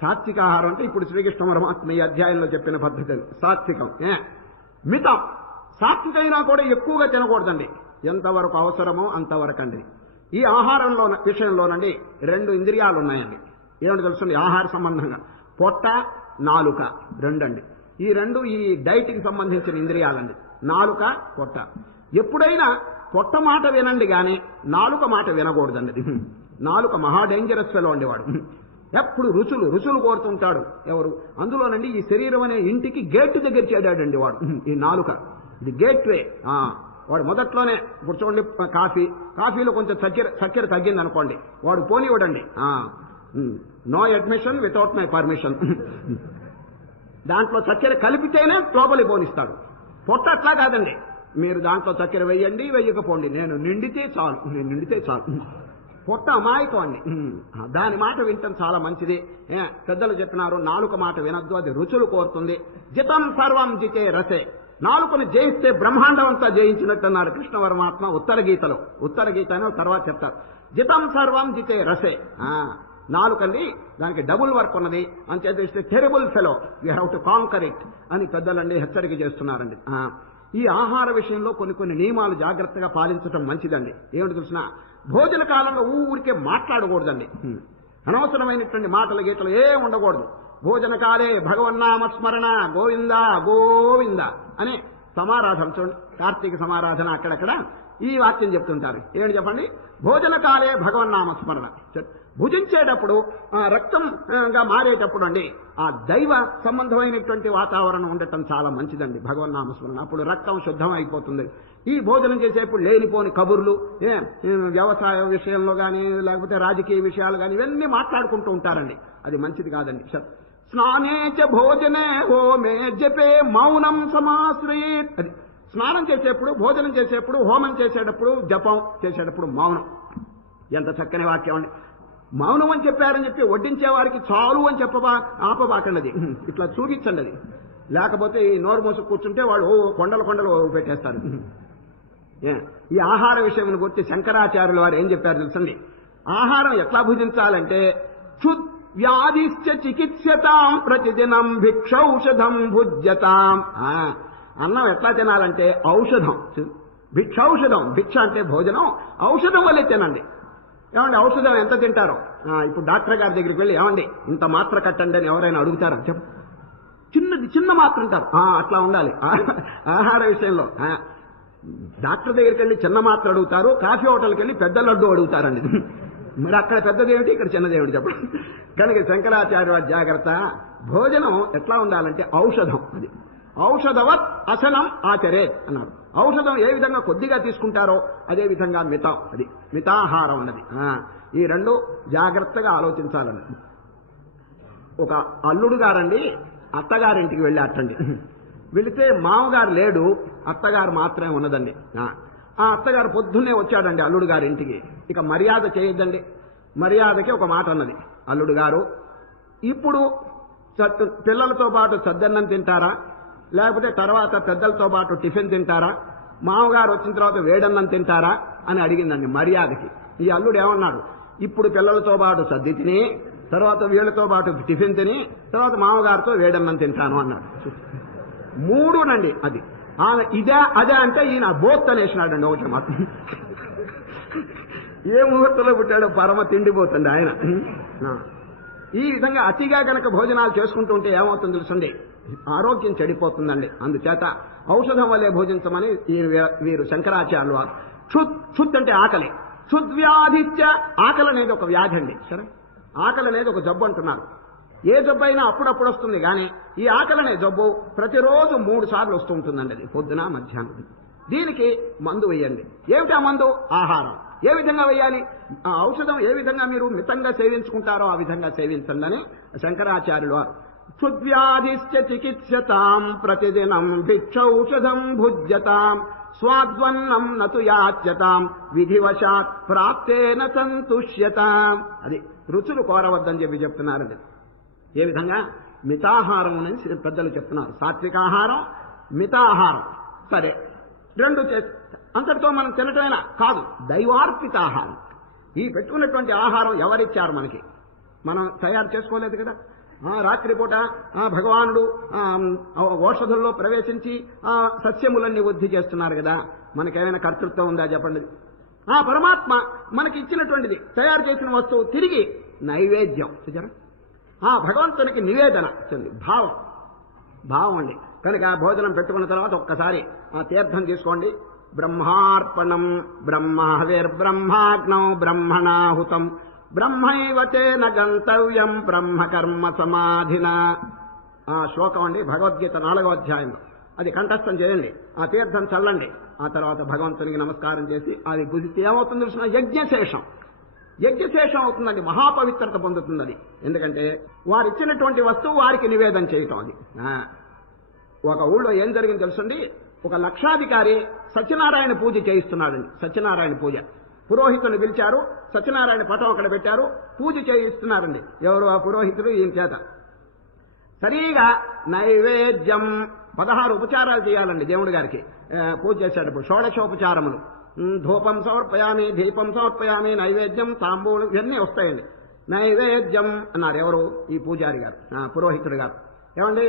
సాత్విక ఆహారం అంటే ఇప్పుడు శ్రీకృష్ణ పరమాత్మ ఈ అధ్యాయంలో చెప్పిన పద్ధతి. సాత్వికం, మితం. సాత్వికైనా కూడా ఎక్కువగా తినకూడదండి, ఎంతవరకు అవసరమో అంతవరకండి. ఈ ఆహారంలో విషయంలోనండి 2 ఇంద్రియాలు ఉన్నాయండి. ఏమిటి తెలుస్తుంది? ఆహార సంబంధంగా పొట్ట, నాలుక 2 అండి. ఈ 2 ఈ డైట్కి సంబంధించిన ఇంద్రియాలండి. నాలుక, పొట్ట. ఎప్పుడైనా పొట్ట మాట వినండి కానీ నాలుక మాట వినకూడదండి. నాలుక మహా డేంజరస్ ఫెలో అండి. వాడు ఎప్పుడు రుచులు కోరుతుంటాడు. ఎవరు? అందులోనండి ఈ శరీరం అనే ఇంటికి గేటు దగ్గర చేడాడండి వాడు. ఈ నాలుక ఇది గేట్ వే. వాడు మొదట్లోనే ఇప్పుడు చూడండి, కాఫీలో కొంచెం చక్కెర తగ్గింది అనుకోండి, వాడు పోనివ్వడండి. No admission without my permission. దాంట్లో చక్కెర కలిపితేనే లోపలి పోనిస్తాడు. పొట్ట అట్లా కాదండి, మీరు దాంట్లో చక్కెర వెయ్యండి వెయ్యకపోండి, నేను నిండితే చాలు. పొట్ట అమాయకం అండి. దాని మాట వింటం చాలా మంచిది. పెద్దలు చెప్పినారు, నాలుక మాట వినద్దు, అది రుచులు కోరుతుంది. జితం సర్వం జితే రసే. నాలుకను జయిస్తే బ్రహ్మాండం అంతా జయించినట్టు అన్నారు కృష్ణ పరమాత్మ ఉత్తర గీతలో. ఉత్తర గీత అని తర్వాత చెప్తారు. జితం సర్వం జితే రసే. నాలుకండి, దానికి డబుల్ వర్క్ ఉన్నది అని చెప్పేస్తే terrible fellow, you have to conquer it అని పెద్దలండి హెచ్చరిక చేస్తున్నారండి. ఈ ఆహార విషయంలో కొన్ని నియమాలు జాగ్రత్తగా పాలించడం మంచిదండి. ఏమిటి తెలిసిన? భోజన కాలంలో ఊరికే మాట్లాడకూడదండి. అనవసరమైనటువంటి మాటలు గీతలు ఏం ఉండకూడదు. భోజన కాలే భగవన్నామ స్మరణ గోవింద గోవింద అని సమారాధన. చూడండి, కార్తీక సమారాధన అక్కడక్కడ ఈ వాక్యం చెప్తుంటారు. ఏమిటి చెప్పండి? భోజన కాలే భగవన్నామ స్మరణ. భుజించేటప్పుడు రక్తంగా మారేటప్పుడు అండి ఆ దైవ సంబంధమైనటువంటి వాతావరణం ఉండటం చాలా మంచిదండి. భగవన్నామస్మరణ అప్పుడు రక్తం శుద్ధం అయిపోతుంది. ఈ భోజనం చేసేప్పుడు లేనిపోని కబుర్లు, వ్యవసాయ విషయంలో కానీ లేకపోతే రాజకీయ విషయాలు కానీ ఇవన్నీ మాట్లాడుకుంటూ ఉంటారండి. అది మంచిది కాదండి. స్నానే చ భోజనే హోమే జపే మౌనం సమాశ్రయేత్. అది స్నానం చేసేప్పుడు, భోజనం చేసేప్పుడు, హోమం చేసేటప్పుడు, జపం చేసేటప్పుడు మౌనం. ఎంత చక్కని వాక్యం అండి. మౌనం అని చెప్పారని చెప్పి వడ్డించే వారికి చాలు అని ఆపబాకండి, ఇట్లా చూపించండి అది. లేకపోతే ఈ నోరు మోసు కూర్చుంటే వాడు కొండలు కొండలు పెట్టేస్తారు. ఈ ఆహార విషయం గురించి శంకరాచార్యుల వారు ఏం చెప్పారు తెలుసండి? ఆహారం ఎట్లా భుజించాలంటే క్షుద్ వ్యాధిశ్చ చికిత్సతాం ప్రతిదినం భిక్షౌషధం భుజ్యతాం. అన్నం ఎట్లా తినాలంటే ఔషధం, భిక్షౌషధం. భిక్ష అంటే భోజనం, ఔషధం వల్లే తినండి. ఏమండి ఔషధం ఎంత తింటారో? ఇప్పుడు డాక్టర్ గారి దగ్గరికి వెళ్ళి ఏమండి ఇంత మాత్ర కట్టండి అని ఎవరైనా అడుగుతారా? చెప్పు, చిన్న మాత్ర అంటారు. అట్లా ఉండాలి ఆహార విషయంలో. డాక్టర్ దగ్గరికి వెళ్ళి చిన్న మాత్ర అడుగుతారు, కాఫీ హోటల్కి వెళ్ళి పెద్ద లడ్డు అడుగుతారండి. మరి అక్కడ పెద్దదేమిటి, ఇక్కడ చిన్నదేమిటి చెప్పండి. కనుక శంకరాచార్య జాగ్రత్త. భోజనం ఎట్లా ఉండాలంటే ఔషధం. అది ఔషధవత్ అసనం ఆచరే అన్నారు. ఔషధం ఏ విధంగా కొద్దిగా తీసుకుంటారో అదే విధంగా మితం, అది మితాహారం అన్నది. ఈ రెండు జాగ్రత్తగా ఆలోచించాలన్నది. ఒక అల్లుడు గారండి అత్తగారింటికి వెళ్ళి అట్టండి. వెళితే మామగారు లేడు, అత్తగారు మాత్రమే ఉన్నదండి. ఆ అత్తగారు పొద్దున్నే వచ్చాడండి అల్లుడు గారి ఇంటికి. ఇక మర్యాద చేయొద్దండి. మర్యాదకి ఒక మాట అన్నది, అల్లుడు గారు ఇప్పుడు పిల్లలతో పాటు సద్దన్నం తింటారా, లేకపోతే తర్వాత పెద్దలతో పాటు టిఫిన్ తింటారా, మామగారు వచ్చిన తర్వాత వేడన్నం తింటారా అని అడిగిందండి మర్యాదకి. ఈ అల్లుడు ఏమన్నాడు, ఇప్పుడు పిల్లలతో పాటు సద్ది తిని, తర్వాత వీళ్ళతో పాటు టిఫిన్ తిని, తర్వాత మామగారితో వేడన్నం తింటాను అన్నాడు. మూడునండి అది. ఆమె ఇదే అదే అంటే ఈయన బోత్ అనేసినాడండి ఒకటి మాత్రం. ఏ ముహూర్తంలో పుట్టాడో పరమ తిండిపోతుంది ఆయన. ఈ విధంగా అతిగా గనక భోజనాలు చేసుకుంటూ ఉంటే ఏమవుతుంది తెలుసండి, ఆరోగ్యం చెడిపోతుందండి. అందుచేత ఔషధం వల్లే భోజించమని వీరు శంకరాచార్యులు వారు. క్షుత్ అంటే ఆకలి. క్షుద్వ్యాధిత్య, ఆకలి అనేది ఒక వ్యాధి అండి. సరే, ఆకలి అనేది ఒక జబ్బు అంటున్నారు. ఏ జబ్బు అయినా అప్పుడప్పుడు వస్తుంది, కానీ ఈ ఆకలి అనే జబ్బు ప్రతిరోజు 3 సార్లు వస్తూ ఉంటుందండి. అది పొద్దున మధ్యాహ్నం. దీనికి మందు వేయండి. ఏమిటి ఆ మందు? ఆహారం. ఏ విధంగా వేయాలి? ఆ ఔషధం ఏ విధంగా మీరు మితంగా సేవించుకుంటారో ఆ విధంగా సేవించండి అని శంకరాచార్యులు వారు. క్షుద్వ్యాధిశ్చ చికిత్సతాం ప్రతిదినం భిక్షౌషధం భుజ్యతాం స్వాద్వన్నం నతు యాచ్యతాం విధివశాత్ ప్రాప్తేన సంతుష్యతాం. అది రుచులు కోరవద్దని చెప్పి చెప్తున్నారండి. ఏ విధంగా? మితాహారం అని పెద్దలు చెప్తున్నారు. సాత్వికాహారం, మితాహారం. సరే, రెండు అంతటితో మనం తినటమైనా కాదు, దైవార్పితాహారం. ఈ పెట్టుకున్నటువంటి ఆహారం ఎవరిచ్చారు మనకి? మనం తయారు చేసుకోలేదు కదా. రాత్రిపూట భగవానుడు ఓషధుల్లో ప్రవేశించి సస్యములన్నీ వృద్ధి చేస్తున్నారు కదా. మనకేమైనా కర్తృత్వం ఉందా చెప్పండి? ఆ పరమాత్మ మనకి ఇచ్చినటువంటిది, తయారు చేసిన వస్తువు తిరిగి నైవేద్యం చూచారా, భగవంతునికి నివేదన భావం అండి. కనుక భోజనం పెట్టుకున్న తర్వాత ఒక్కసారి తీర్థం తీసుకోండి. బ్రహ్మార్పణం బ్రహ్మహవిర్బ్రహ్మాగ్నౌ బ్రహ్మణాహుతం బ్రహ్మైవ తేన గంతవ్యం బ్రహ్మకర్మ సమాధిన. శ్లోకం అండి, భగవద్గీత 4వ అధ్యాయం. అది కంఠస్థం చేయండి. ఆ తీర్థం చల్లండి. ఆ తర్వాత భగవంతునికి నమస్కారం చేసి అది భుజిస్తే ఏమవుతుంది తెలిసిన? యజ్ఞశేషం అవుతుందండి. మహాపవిత్రత పొందుతుంది అది. ఎందుకంటే వారిచ్చినటువంటి వస్తువు వారికి నివేదన చేయటం. అది ఒక ఊళ్ళో ఏం జరిగింది తెలుసండి, ఒక లక్షాధికారి సత్యనారాయణ పూజ చేయిస్తున్నాడండి. సత్యనారాయణ పూజ పురోహితుని పిలిచారు, సత్యనారాయణ పటం అక్కడ పెట్టారు, పూజ చేయిస్తున్నారండి. ఎవరు ఆ పురోహితుడు? ఈయన చేత సరిగా నైవేద్యం 16 ఉపచారాలు చేయాలండి దేవుడి గారికి. పూజ చేసేటప్పుడు షోడశోపచారములు, ధూపం సమర్పయామి, దీపం సమర్పయామి, నైవేద్యం, తాంబూలు, ఇవన్నీ వస్తాయండి. నైవేద్యం అన్నారు ఎవరు? ఈ పూజారి గారు, పురోహితుడు గారు. ఏమండి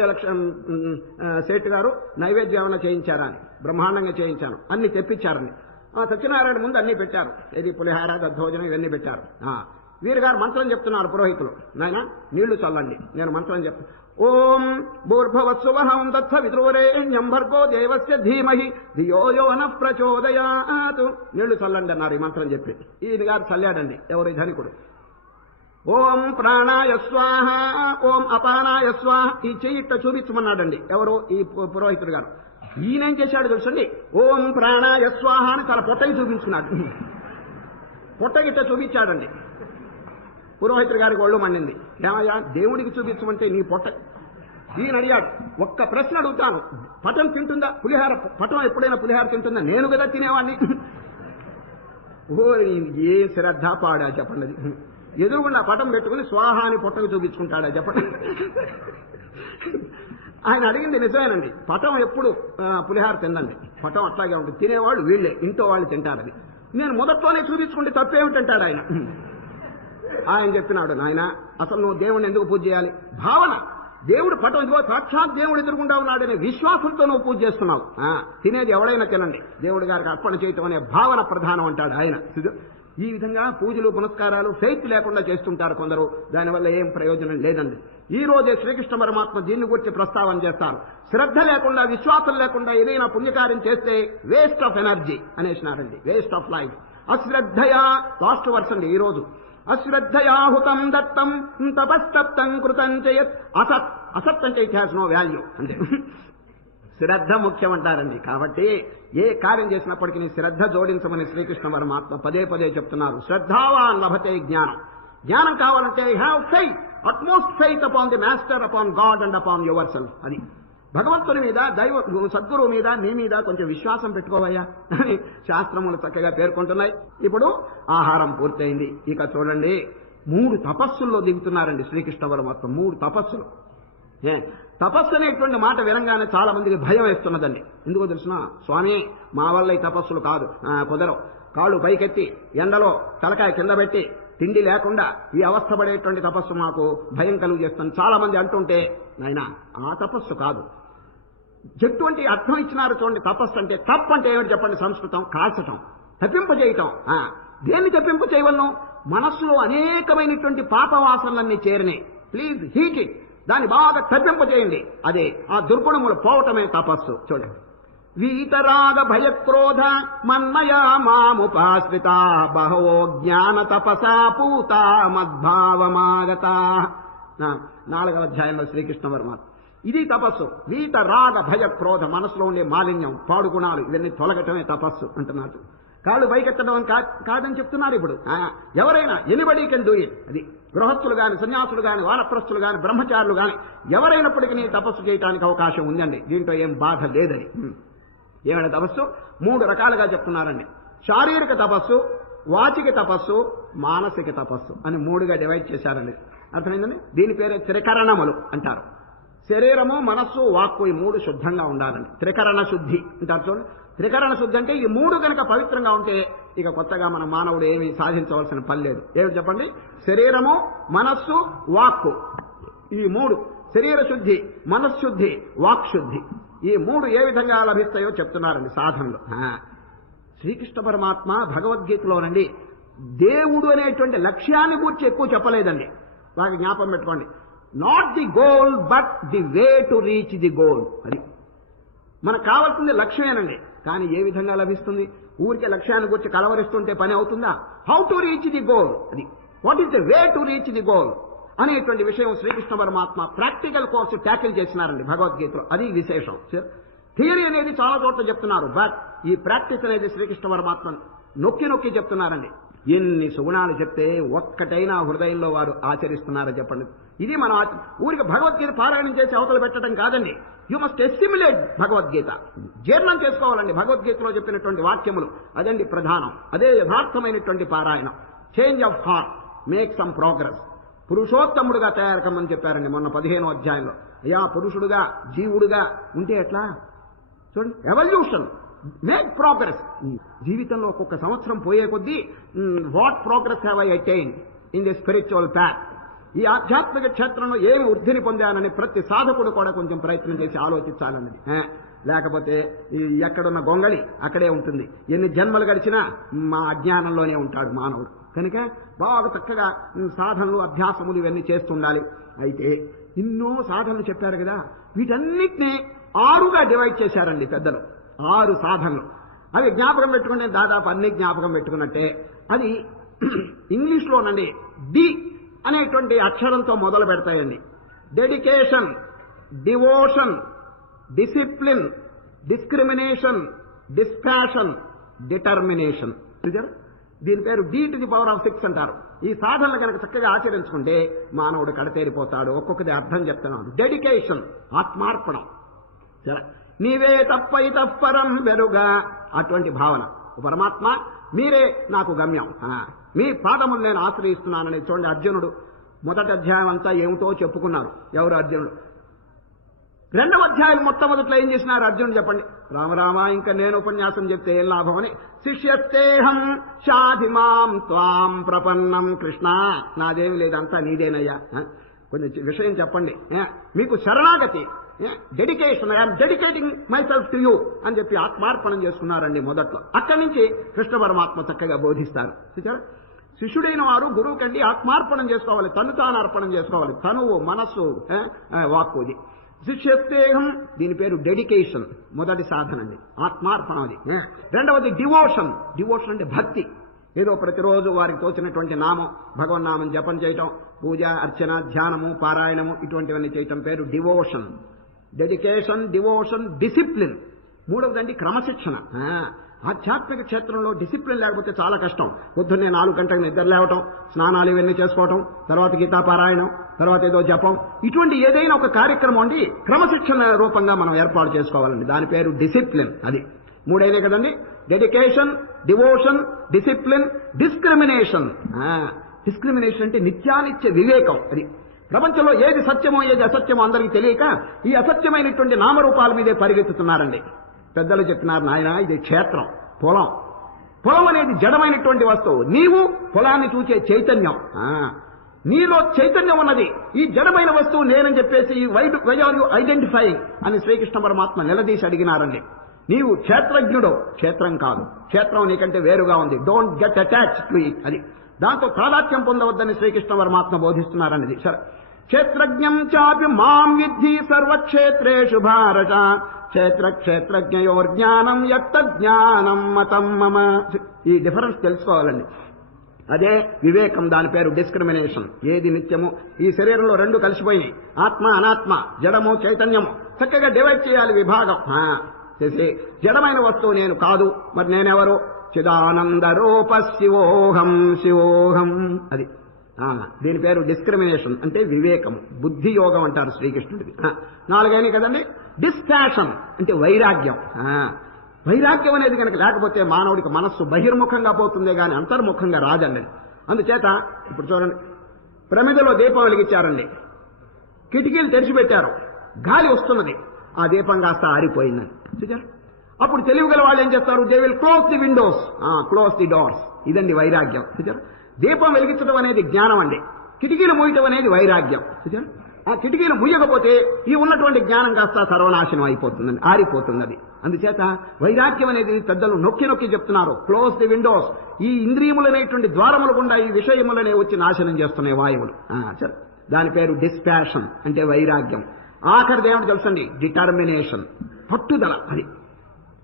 సేటు గారు నైవేద్యం ఏమైనా చేయించారా అని. బ్రహ్మాండంగా చేయించాను, అన్ని తెప్పించారని. సత్యనారాయణ ముందు అన్ని పెట్టారు. ఇది పులిహార, దద్దోజనం ఇవన్నీ పెట్టారు. వీరు గారు మంత్రం చెప్తున్నారు పురోహితులు. నాయన నీళ్లు చల్లండి, నేను మంత్రం చెప్తాను. ఓం భూర్భవస్సువహం తత్సవితురేణ్యం భర్గో దేవస్య ధీమహి ధియో యో నః ప్రచోదయాత్. నీళ్లు చల్లండి అన్నారు ఈ మంత్రం చెప్పి. ఈయన గారు చల్లాడండి. ఎవరు? ధనికుడు. ఓం ప్రాణాయ స్వాహ, ఓం అపానాయ స్వాహ. ఈ చెయ్యిట్ట చూపించమన్నాడండి. ఎవరు? ఈ పురోహితుడు గారు. ఈయనేం చేశాడు తెలుసండి, ఓం ప్రాణాయ స్వాహ అని చాలా పొట్టకి చూపించుకున్నాడు. పొట్టగిట్ట చూపించాడండి. పురోహితుడు గారికి ఒళ్ళు మండింది. ఏమయ్యా దేవుడికి చూపించమంటే నీ పొట్ట? ఈయన అడిగాడు, ఒక్క ప్రశ్న అడుగుతాను, పటం తింటుందా? పులిహార పటం ఎప్పుడైనా పులిహార తింటుందా? నేను కదా తినేవాడిని. ఏ శ్రద్ధ పాడా చెప్పండి. అది ఎదురుగుండా పటం పెట్టుకుని స్వాహాని పొట్టకు చూపించుకుంటాడా చెప్పండి. ఆయన అడిగింది నిజమేనండి. పటం ఎప్పుడు పులిహార తిందండి, పటం అట్లాగే ఉంటుంది. తినేవాళ్ళు వీళ్ళే, ఇంట్లో వాళ్ళు తింటారని. నేను మొదట్లోనే చూపించుకుంటే తప్పేమిటంటాడు ఆయన. ఆయన చెప్పినాడు, నాయన అసలు నువ్వు దేవుడిని ఎందుకు పూజ చేయాలి? భావన. దేవుడు పటం ఇదిగో సాక్షాత్ దేవుడు ఎదురుకుండా ఉన్నాడనే విశ్వాసంతో నువ్వు పూజ చేస్తున్నావు. తినేది ఎవడైనా తినండి, దేవుడి గారికి అర్పణ చేయటం అనే భావన ప్రధానం అంటాడు ఆయన. ఈ విధంగా పూజలు పునస్కారాలు ఫెయిత్ లేకుండా చేస్తుంటారు కొందరు. దానివల్ల ఏం ప్రయోజనం లేదండి. ఈ రోజే శ్రీకృష్ణ పరమాత్మ దీన్ని గురించి ప్రస్తావన చేస్తారు. శ్రద్ధ లేకుండా, విశ్వాసం లేకుండా ఏదైనా పుణ్యకార్యం చేస్తే వేస్ట్ ఆఫ్ ఎనర్జీ అనేసినారండి, వేస్ట్ ఆఫ్ లైఫ్. అశ్రద్ధయా, లాస్ట్ వర్స్ అండి ఈ రోజు. అశ్రద్ధయాహుతం దత్తం తపస్తప్తం కృతం చేయత్. అసత్, అసత్ అంటే ఇట్ హ్యాస్ నో వాల్యూ అంటే శ్రద్ధ ముఖ్యం అంటారండి. కాబట్టి ఏ కార్యం చేసినప్పటికీ శ్రద్ధ జోడించమని శ్రీకృష్ణ పరమాత్మ పదే పదే చెప్తున్నారు. శ్రద్ధావాన్ లభతే జ్ఞానం. జ్ఞానం కావాలంటే have faith, utmost faith upon the master, upon God and upon your self. అది భగవంతుని మీద, దైవ సద్గురువు మీద, నీ మీద కొంచెం విశ్వాసం పెట్టుకోవయ్యా అని శాస్త్రములు చక్కగా పేర్కొంటున్నాయి. ఇప్పుడు ఆహారం పూర్తయింది. ఇక చూడండి, 3 తపస్సుల్లో దిగుతున్నారండి శ్రీకృష్ణ పరమాత్మ. 3 తపస్సులు. తపస్సు అనేటువంటి మాట వినంగానే చాలా మందికి భయం వేస్తున్నదండి. ఎందుకో తెలుసిన, స్వామి మా వల్ల ఈ తపస్సులు కాదు, కుదరవు. కాళ్ళు పైకెత్తి ఎండలో తలకాయ కింద పెట్టి తిండి లేకుండా ఈ అవస్థ పడేటువంటి తపస్సు మాకు భయం కలుగు చేస్తుంది చాలా మంది అంటుంటే, నాయనా ఆ తపస్సు కాదు. ఎటువంటి అర్థం ఇచ్చినారు చూడండి. తపస్సు అంటే, తప్ అంటే ఏమిటి చెప్పండి? సంస్కృతం కాల్చటం, తప్పింపజేయటం. దేన్ని తప్పింప చేయవలను? మనస్సులో అనేకమైనటువంటి పాపవాసనలన్నీ చేరినాయి. ప్లీజ్ హీట్ ఇట్, దాన్ని బాగా తప్పింపజేయండి. అదే ఆ దుర్గుణములు పోవటమే తపస్సు. చూడండి, వీతరాగ భయక్రోధ మన్మయా మాముపాశ్రిత బహవో జ్ఞాన తపసా పూత మద్భావమాగత. 4వ అధ్యాయంలో శ్రీకృష్ణ పరమాత్మ ఇది తపస్సు. వీత రాగ భయ క్రోధ, మనసులో ఉండే మాలిన్యం, పాడుగుణాలు ఇవన్నీ తొలగటమే తపస్సు అంటున్నారు. కాళ్ళు పైకెత్తడం కాదని చెప్తున్నారు. ఇప్పుడు ఎవరైనా, ఎనిబడీ కెన్ డూ ఇట్. అది గృహస్థులు గాని, సన్యాసులు గాని, వానప్రస్థులు గాని, బ్రహ్మచారులు గాని ఎవరైనప్పటికీ తపస్సు చేయడానికి అవకాశం ఉందండి. దీంట్లో ఏం బాధ లేదని. ఏమైనా తపస్సు 3 రకాలుగా చెప్తున్నారండి. శారీరక తపస్సు, వాచిక తపస్సు, మానసిక తపస్సు అని 3గా డివైడ్ చేశారండి. అర్థమైందండి? దీని పేరు త్రికరణములు అంటారు. శరీరము, మనస్సు, వాక్కు ఈ 3 శుద్ధంగా ఉండాలండి. త్రికరణ శుద్ధి అంటారు చూడండి. త్రికరణ శుద్ధి అంటే ఈ 3 కనుక పవిత్రంగా ఉంటే ఇక కొత్తగా మన మానవుడు ఏమీ సాధించవలసిన పని లేదు. ఏమిటి చెప్పండి? శరీరము, మనస్సు, వాక్కు ఈ 3. శరీర శుద్ధి, మనశ్శుద్ధి, వాక్శుద్ధి ఈ 3 ఏ విధంగా లభిస్తాయో చెప్తున్నారండి సాధనలు. శ్రీకృష్ణ పరమాత్మ భగవద్గీతలోనండి దేవుడు అనేటువంటి లక్ష్యాన్ని గురించి ఎక్కువ చెప్పలేదండి. బాగా జ్ఞాపకం పెట్టుకోండి. Not the goal but the way to reach the goal. అది మనకు కావాల్సింది లక్ష్యమేనండి. కానీ ఏ విధంగా లభిస్తుంది? ఊరికే లక్ష్యాన్ని గురించి కలవరిస్తుంటే పని అవుతుందా? How to reach the goal, అది what is the way to reach the goal అనేటువంటి విషయం శ్రీకృష్ణ పరమాత్మ ప్రాక్టికల్ కోర్సు ట్యాకిల్ చేసినారండి భగవద్గీతలో. అది విశేషం. థియరీ అనేది చాలా చోట్ల చెప్తున్నారు, బట్ ఈ ప్రాక్టీస్ అనేది శ్రీకృష్ణ పరమాత్మ నొక్కి నొక్కి చెప్తున్నారండి. ఎన్ని సుగుణాలు చెప్తే ఒక్కటైనా హృదయంలో వారు ఆచరిస్తున్నారో చెప్పండి. ఇది మన ఊరికి భగవద్గీత పారాయణం చేసి అవతల పెట్టడం కాదండి. యూ మస్ట్ ఎస్టిమ్యులేట్ భగవద్గీత, జీర్ణం చేసుకోవాలండి భగవద్గీతలో చెప్పినటువంటి వాక్యములు. అదండి ప్రధానం. అదే యథార్థమైనటువంటి పారాయణం. Change of heart, make some progress. పురుషోత్తముడుగా తయారకమని చెప్పారండి మొన్న 15వ అధ్యాయంలో. అయ్యా పురుషుడుగా, జీవుడుగా ఉంటే ఎట్లా చూడండి. Evolution, make progress. జీవితంలో ఒక్కొక్క సంవత్సరం పోయే కొద్దీ what progress have I attained in the spiritual path, ఈ ఆధ్యాత్మిక క్షేత్రంలో ఏమి వృద్ధిని పొందానని ప్రతి సాధకుడు కూడా కొంచెం ప్రయత్నం చేసి ఆలోచించాలన్నది. లేకపోతే ఎక్కడున్న గొంగళి అక్కడే ఉంటుంది. ఎన్ని జన్మలు గడిచినా మా అజ్ఞానంలోనే ఉంటాడు మానవుడు. కనుక బాగా చక్కగా సాధనలు, అభ్యాసములు ఇవన్నీ చేస్తుండాలి. అయితే ఎన్నో సాధనలు చెప్పారు కదా, వీటన్నిటినీ 6గా డివైడ్ చేశారండి పెద్దలు. 6 సాధనలు. అవి జ్ఞాపకం పెట్టుకుంటే దాదాపు అన్ని జ్ఞాపకం పెట్టుకున్నట్టే. అది ఇంగ్లీష్లోనండి డి అనేటువంటి అక్షరంతో మొదలు పెడతాయండి. Dedication, devotion, discipline, discrimination, dispassion, determination. దీని పేరు D⁴ అంటారు. ఈ సాధనలు కనుక చక్కగా ఆచరించుకుంటే మానవుడు కడతేరిపోతాడు. ఒక్కొక్కది అర్థం చెప్తున్నాను. డెడికేషన్, ఆత్మార్పణం. సరే, నీవే తప్పై తప్పరం వెరుగా అటువంటి భావన. పరమాత్మ మీరే నాకు గమ్యం, మీ పాదములు నేను ఆశ్రయిస్తున్నానని. చూడండి, అర్జునుడు మొదటి అధ్యాయం అంతా ఏమిటో చెప్పుకున్నారు. ఎవరు? అర్జునుడు. రెండవ అధ్యాయం మొట్టమొదట్లో ఏం చేసినారు అర్జునుడు? చెప్పండి. రామరామ, ఇంకా నేను ఉపన్యాసం చెప్తే ఏం లాభమని. శిష్యస్తేహం షాధిమాం త్వాం ప్రపన్నం కృష్ణ, నాదేమి లేదంతా నీదేనయ్యా, కొంచెం విషయం చెప్పండి, మీకు శరణాగతి, dedication, I'm dedicating my self to you అని చెప్పి ఆత్మార్పణం చేసుకున్నారండి మొదట్లో. అక్కడి నుంచి కృష్ణ పరమాత్మ చక్కగా బోధిస్తారు. శిష్యుడైన వారు గురువు కండి ఆత్మార్పణం చేసుకోవాలి, తను తాను అర్పణం చేసుకోవాలి, తనువు, మనస్సు, వాక్కుది. శిష్యస్తేహం, దీని పేరు డెడికేషన్, మొదటి సాధన అండి, ఆత్మార్పణం అది. రెండవది డివోషన్. డివోషన్ అంటే భక్తి. ఏదో ప్రతిరోజు వారికి తోచినటువంటి నామం, భగవన్నామం జపం చేయటం, పూజ, అర్చన, ధ్యానము, పారాయణము, ఇటువంటివన్నీ చేయటం పేరు డివోషన్. Dedication, devotion, discipline. మూడవదండి క్రమశిక్షణ. ఆధ్యాత్మిక క్షేత్రంలో డిసిప్లిన్ లేకపోతే చాలా కష్టం. పొద్దున్నే 4 గంటలకు నిద్ర లేవటం, స్నానాలు ఇవన్నీ చేసుకోవటం, తర్వాత గీతా పారాయణం, తర్వాత ఏదో జపం, ఇటువంటి ఏదైనా ఒక కార్యక్రమం అండి క్రమశిక్షణ రూపంగా మనం ఏర్పాటు చేసుకోవాలండి. దాని పేరు డిసిప్లిన్. అది మూడైదే కదండి. Dedication, devotion, discipline, discrimination. Discrimination అంటే నిత్యానిత్య వివేకం. అది ప్రపంచంలో ఏది సత్యమో ఏది అసత్యమో అందరికీ తెలియక ఈ అసత్యమైనటువంటి నామరూపాల మీదే పరిగెత్తుతున్నారండి. పెద్దలు చెప్పినారు, నాయన ఇది క్షేత్రం, పొలం. పొలం అనేది జడమైనటువంటి వస్తువు, నీవు పొలాన్ని చూసే చైతన్యం, నీలో చైతన్యం ఉన్నది. ఈ జడమైన వస్తువు నేనని చెప్పేసి వై ఆర్ యు ఐడెంటిఫైయింగ్ అని శ్రీకృష్ణ పరమాత్మ నిలదీసి అడిగినారండి. నీవు క్షేత్రజ్ఞుడు, క్షేత్రం కాదు, క్షేత్రం నీకంటే వేరుగా ఉంది. Don't get attach to it. అది దాంతో తాదాత్మ్యం పొందవద్దని శ్రీకృష్ణ పరమాత్మ బోధిస్తున్నారన్నది. సరే, క్షేత్రజ్ఞం చాపి మాం విద్ధి సర్వక్షేత్రేషు భారత, క్షేత్రజ్ఞయోర్జ్ఞానం యత్త జ్ఞానం మతం మమ. ఈ డిఫరెన్స్ తెలుసుకోవాలండి. అదే వివేకం, దాని పేరు డిస్క్రిమినేషన్. ఏది నిత్యము, ఈ శరీరంలో రెండు కలిసిపోయినాయి, ఆత్మ అనాత్మ, జడము చైతన్యము. చక్కగా డివైడ్ చేయాలి, విభాగం చేసి జడమైన వస్తువు నేను కాదు, మరి నేనెవరు? చిదానంద రూప శివోహం శివోహం. అది దీని పేరు డిస్క్రిమినేషన్, అంటే వివేకం, బుద్ధి యోగం అంటారు శ్రీకృష్ణుడికి. 4 అయినాయి కదండి. డిస్పాషన్ అంటే వైరాగ్యం. వైరాగ్యం అనేది కనుక లేకపోతే మానవుడికి మనస్సు బహిర్ముఖంగా పోతుందే గాని అంతర్ముఖంగా రాదండి. అందుచేత ఇప్పుడు చూడండి, ప్రమిదలో దీపం వెలిగించారండి, కిటికీలు తెరిచిపెట్టారు, గాలి వస్తున్నది, ఆ దీపం కాస్త ఆరిపోయిందని చూచారు. అప్పుడు తెలివిగల వాళ్ళు ఏం చేస్తారు? They will close the Windows, close the doors. ఇదండి వైరాగ్యం. చూచారు. దీపం వెలిగించడం అనేది జ్ఞానం అండి, కిటికీలు మూయటం అనేది వైరాగ్యం. చూచారు. ఆ కిటికీలు ముయ్యకపోతే ఈ ఉన్నటువంటి జ్ఞానం కాస్త సర్వనాశనం అయిపోతుందండి, ఆరిపోతున్నది. అందుచేత వైరాగ్యం అనేది పెద్దలు నొక్కి నొక్కి చెప్తున్నారు. Close the Windows. ఈ ఇంద్రియములనేటువంటి ద్వారములు గుండా ఈ విషయములనే వచ్చి నాశనం చేస్తున్నాయి వాయువులు. దాని పేరు డిస్పాషన్, అంటే వైరాగ్యం. ఆఖరిది ఏమిటి తెలుసండి? డిటర్మినేషన్, పట్టుదల. అది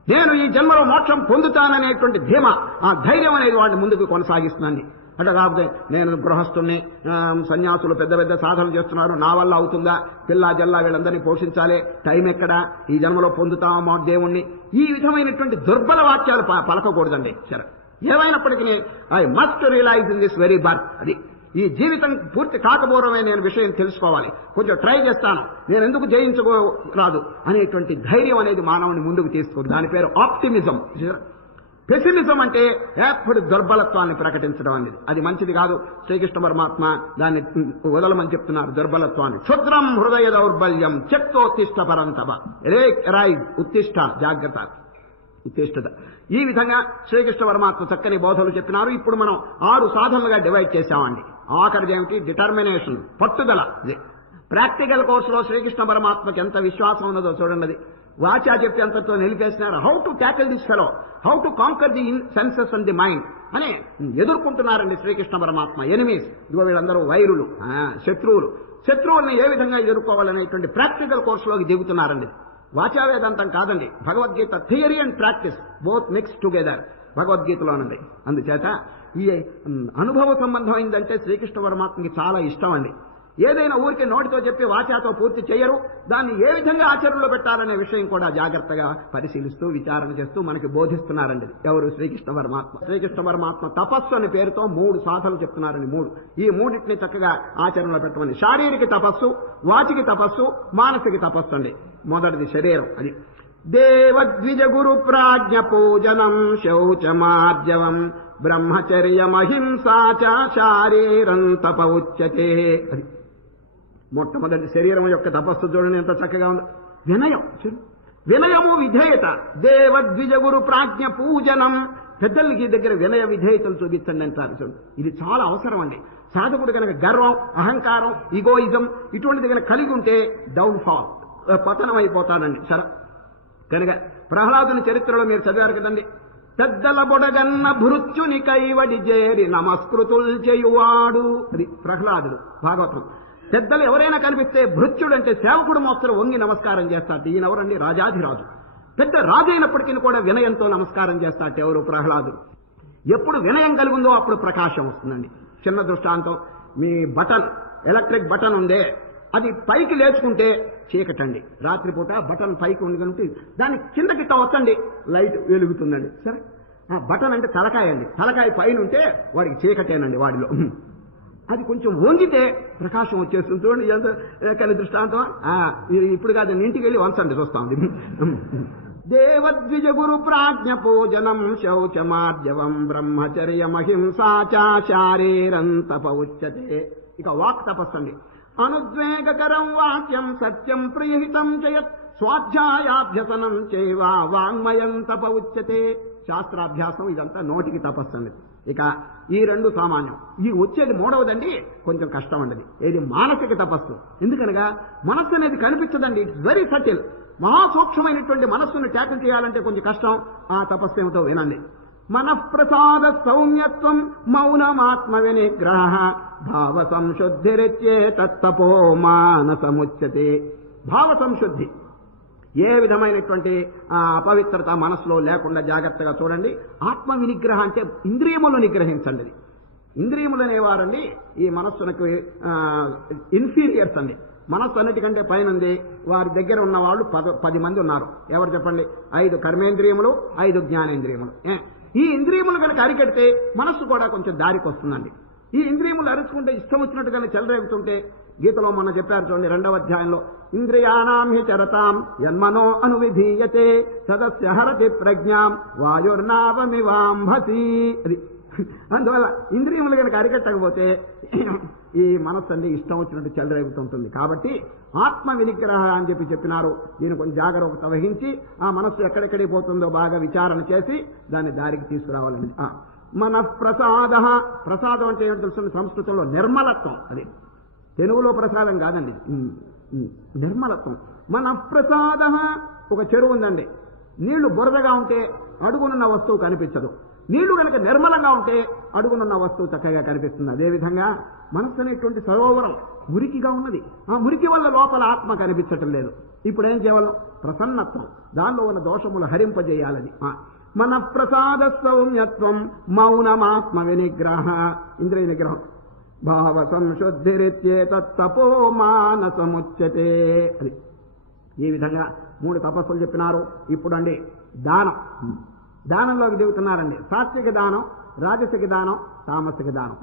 నేను ఈ జన్మలో మోక్షం పొందుతాననేటువంటి ధీమ, ఆ ధైర్యం అనేది వాడిని ముందుకు కొనసాగిస్తుందండి. అంటే కాకపోతే నేను గృహస్థుణ్ణి, సన్యాసులు పెద్ద పెద్ద సాధనలు చేస్తున్నారు, నా వల్ల అవుతుందా? పిల్లా జల్లా వీళ్ళందరినీ పోషించాలి, టైం ఎక్కడా? ఈ జన్మలో పొందుతామా మా దేవుణ్ణి? ఈ విధమైనటువంటి దుర్బల వాక్యాలు పలకకూడదండి. సరే, ఏమైనప్పటికీ I must realise in this very birth. అది ఈ జీవితం పూర్తి కాకపోవడమే నేను విషయం తెలుసుకోవాలి, కొంచెం ట్రై చేస్తాను, నేను ఎందుకు జయించుకోరాదు అనేటువంటి ధైర్యం అనేది మానవుని ముందుకు తీసుకుంది. దాని పేరు ఆప్టిమిజం. పెసిమిజం అంటే ఎప్పుడు దుర్బలత్వాన్ని ప్రకటించడం అనేది, అది మంచిది కాదు. శ్రీకృష్ణ పరమాత్మ దాన్ని వదలమని చెప్తున్నారు, దుర్బలత్వాన్ని. క్షుద్రం హృదయ దౌర్బల్యం చెక్తోత్తిష్ట పరంతప, రైజ్, ఉత్తిష్ట, జాగ్రత్త, ఉత్తిష్టత. ఈ విధంగా శ్రీకృష్ణ పరమాత్మ చక్కని బోధలు చెప్పినారు. ఇప్పుడు మనం 6 సాధనలుగా డివైడ్ చేశామండి. ఆఖరిది ఏమిటి? డిటర్మినేషన్, పట్టుదల. ప్రాక్టికల్ కోర్సులో శ్రీకృష్ణ పరమాత్మకి ఎంత విశ్వాసం ఉన్నదో చూడండి. వాచా చెప్పి అంతతో నిలిపేసినారు. How to tackle this fellow, how to conquer the senses and the mind అని ఎదుర్కొంటున్నారండి శ్రీకృష్ణ పరమాత్మ. ఎనిమీస్, ఇదిగో వీళ్ళందరూ వైరులు, శత్రువులు. శత్రువుల్ని ఏ విధంగా ఎదుర్కోవాలనేటువంటి ప్రాక్టికల్ కోర్సులోకి దిగుతున్నారండి. వాచావేదాంతం కాదండి, Bhagavad Gita theory and practice both mix together భగవద్గీతలోనండి. అందుచేత ఈ అనుభవ సంబంధమైందంటే శ్రీకృష్ణ పరమాత్మకి చాలా ఇష్టం అండి. ఏదైనా ఊరికి నోటితో చెప్పి వాచాతో పూర్తి చేయరు, దాన్ని ఏ విధంగా ఆచరణలో పెట్టాలనే విషయం కూడా జాగ్రత్తగా పరిశీలిస్తూ విచారణ చేస్తూ మనకి బోధిస్తున్నారండి. ఎవరు? శ్రీకృష్ణ పరమాత్మ. శ్రీకృష్ణ పరమాత్మ తపస్సు అనే పేరుతో 3 సాధనలు చెప్తున్నారండి. 3 ఈ మూడింటిని చక్కగా ఆచరణలో పెట్టమని. శారీరక తపస్సు, వాచిక తపస్సు, మానసిక తపస్సు అండి. మొదటిది శరీరం. అది దేవద్విజ గురు ప్రాజ్ఞ పూజనం శౌచమార్జవం బ్రహ్మచర్యమహింసాచారీరం తప ఉచ్యతే. అది మొట్టమొదటి శరీరం యొక్క తపస్సు చూడండి ఎంత చక్కగా ఉందో. వినయం, వినయము విధేయత. దేవద్విజ గురు ప్రాజ్ఞ పూజనం, పెద్దలకి దగ్గర వినయ విధేయతలు చూపించండి అంటారు. చూడండి, ఇది చాలా అవసరం అండి. సాధకుడు కనుక గర్వం, అహంకారం, ఈగోయిజం ఇటువంటిది కనుక కలిగి ఉంటే డౌన్ఫాల్, పతనం అయిపోతాడండి. సరే, కనుక ప్రహ్లాదుని చరిత్రలో మీరు చదివారు కదండి. పెద్దల బొడగన్న భృత్యుని కైవడి చేరి నమస్కృతులు చేయువాడు. అది ప్రహ్లాదుడు భాగవతం. పెద్దలు ఎవరైనా కనిపిస్తే భృత్యుడు అంటే సేవకుడు మాత్రం వంగి నమస్కారం చేస్తాడు. ఈయనెవరండి? రాజాధిరాజు. పెద్ద రాజు అయినప్పటికీ కూడా వినయంతో నమస్కారం చేస్తాడు. ఎవరు? ప్రహ్లాదుడు. ఎప్పుడు వినయం కలిగిందో అప్పుడు ప్రకాశం వస్తుందండి. చిన్న దృష్టాంతం, మీ బటన్, ఎలక్ట్రిక్ బటన్ ఉందే, అది పైకి లేచుకుంటే చీకటండి. రాత్రిపూట బటన్ పైకి ఉంది కనుక దాన్ని కిందకి వచ్చండి, లైట్ వెలుగుతుందండి. సరే, ఆ బటన్ అంటే తలకాయ అండి. తలకాయ పైన ఉంటే వాడికి చీకటేనండి వాడిలో. అది కొంచెం వంగితే ప్రకాశం వచ్చేస్తుంది. చూడండి ఎంత కలి దృష్టాంతం. ఇప్పుడు కాదు, ఇంటికి వెళ్ళి వంచండి, చూస్తాం. దేవద్విజ గురు ప్రాజ్ఞ పూజనం శౌచమార్జవం బ్రహ్మచర్యమహింసాచారీరం తప ఉచ్యతే. ఇక వాక్ తపస్సండి. అనుద్వేగకరం వాక్యం సత్యం ప్రియహితం చేయత్ స్వాధ్యాయాభ్యసనం చైవ వాంగ్మయం తప ఉచ్యతే. శాస్త్రాభ్యాసం ఇదంతా నోటికి తపస్సండి. ఇక ఈ రెండు సామాన్యం. ఈ వచ్చేది మూడవదండి, కొంచెం కష్టం అండి. ఏది? మానసిక తపస్సు. ఎందుకనగా మనస్సు అనేది కనిపించదండి. It's very subtle. మహాసూక్ష్మమైనటువంటి మనస్సును ట్యాకిల్ చేయాలంటే కొంచెం కష్టం. ఆ తపస్సు ఏమిటో వినండి. మనఃప్రసాద సౌమ్యత్వం మౌనమాత్మ వినిగ్రహ భావ సంశుద్ధిరిచ్యే తత్తపో మానసముచ్యతే. భావ సంశుద్ధి, ఏ విధమైనటువంటి అపవిత్రత మనసులో లేకుండా జాగ్రత్తగా చూడండి. ఆత్మ వినిగ్రహం అంటే ఇంద్రియములను నిగ్రహించండి. ఇంద్రియములు అనేవారండి ఈ మనస్సునకు ఇన్ఫీరియర్స్ అండి. మనస్సు అన్నిటికంటే పైన ఉంది. వారి దగ్గర ఉన్న వాళ్ళు 10 మంది ఉన్నారు. ఎవరు చెప్పండి? 5 కర్మేంద్రియములు, 5 జ్ఞానేంద్రియములు. ఈ ఇంద్రియములు కనుక అరికెడితే మనస్సు కూడా కొంచెం దారికి వస్తుందండి. ఈ ఇంద్రియములు అరుచుకుంటే ఇష్టం వచ్చినట్టుగానే చెలరేగుతుంటే, గీతలో మొన్న చెప్పారు చూడండి 2వ అధ్యాయంలో, ఇంద్రియాణం హి చరతాం యన్మనో అనువిధీయతే సదస్య హరతి ప్రజ్ఞాం వాయుర్నావమివాంభసి. అది అందువల్ల ఇంద్రియములు కనుక అరికట్టకపోతే ఈ మనస్సు అండి ఇష్టం వచ్చినట్టు చెలరేగుతుంటుంది. కాబట్టి ఆత్మ వినిగ్రహ అని చెప్పినారు. దీన్ని కొంచెం జాగ్రత్త వహించి ఆ మనస్సు ఎక్కడెక్కడికి పోతుందో బాగా విచారణ చేసి దాన్ని దారికి తీసుకురావాలండి. మనఃప్రసాద, ప్రసాదం అంటే ఏంటో తెలుస్తుంది సంస్కృతంలో? నిర్మలత్వం. అది తెలుగులో ప్రసాదం కాదండి, నిర్మలత్వం. మనఃప్రసాద. ఒక చెరువు ఉందండి, నీళ్లు బురదగా ఉంటే అడుగునున్న వస్తువు కనిపించదు. నీళ్లు కనుక నిర్మలంగా ఉంటే అడుగునున్న వస్తువు చక్కగా కనిపిస్తుంది. అదేవిధంగా మనస్సు అనేటువంటి సరోవరం మురికిగా ఉన్నది. ఆ మురికి వల్ల లోపల ఆత్మ కనిపించటం లేదు. ఇప్పుడు ఏం చేయాలి? ప్రసన్నత్వం, దానిలో ఉన్న దోషములు హరింపజేయాలని. మనఃప్రసాద సౌమ్యత్వం మౌనమాత్మ వినిగ్రహ, ఇంద్రియ నిగ్రహం. భావ సంశుద్ధిరిత్యేతత్తపో మానసముచ్యతే. అది ఈ విధంగా 3 తపస్సులు చెప్పినారు. ఇప్పుడు అండి దానం, దానంలోకి దిగుతున్నారండి. సాత్విక దానం, రాజసిక దానం, తామసిక దానం.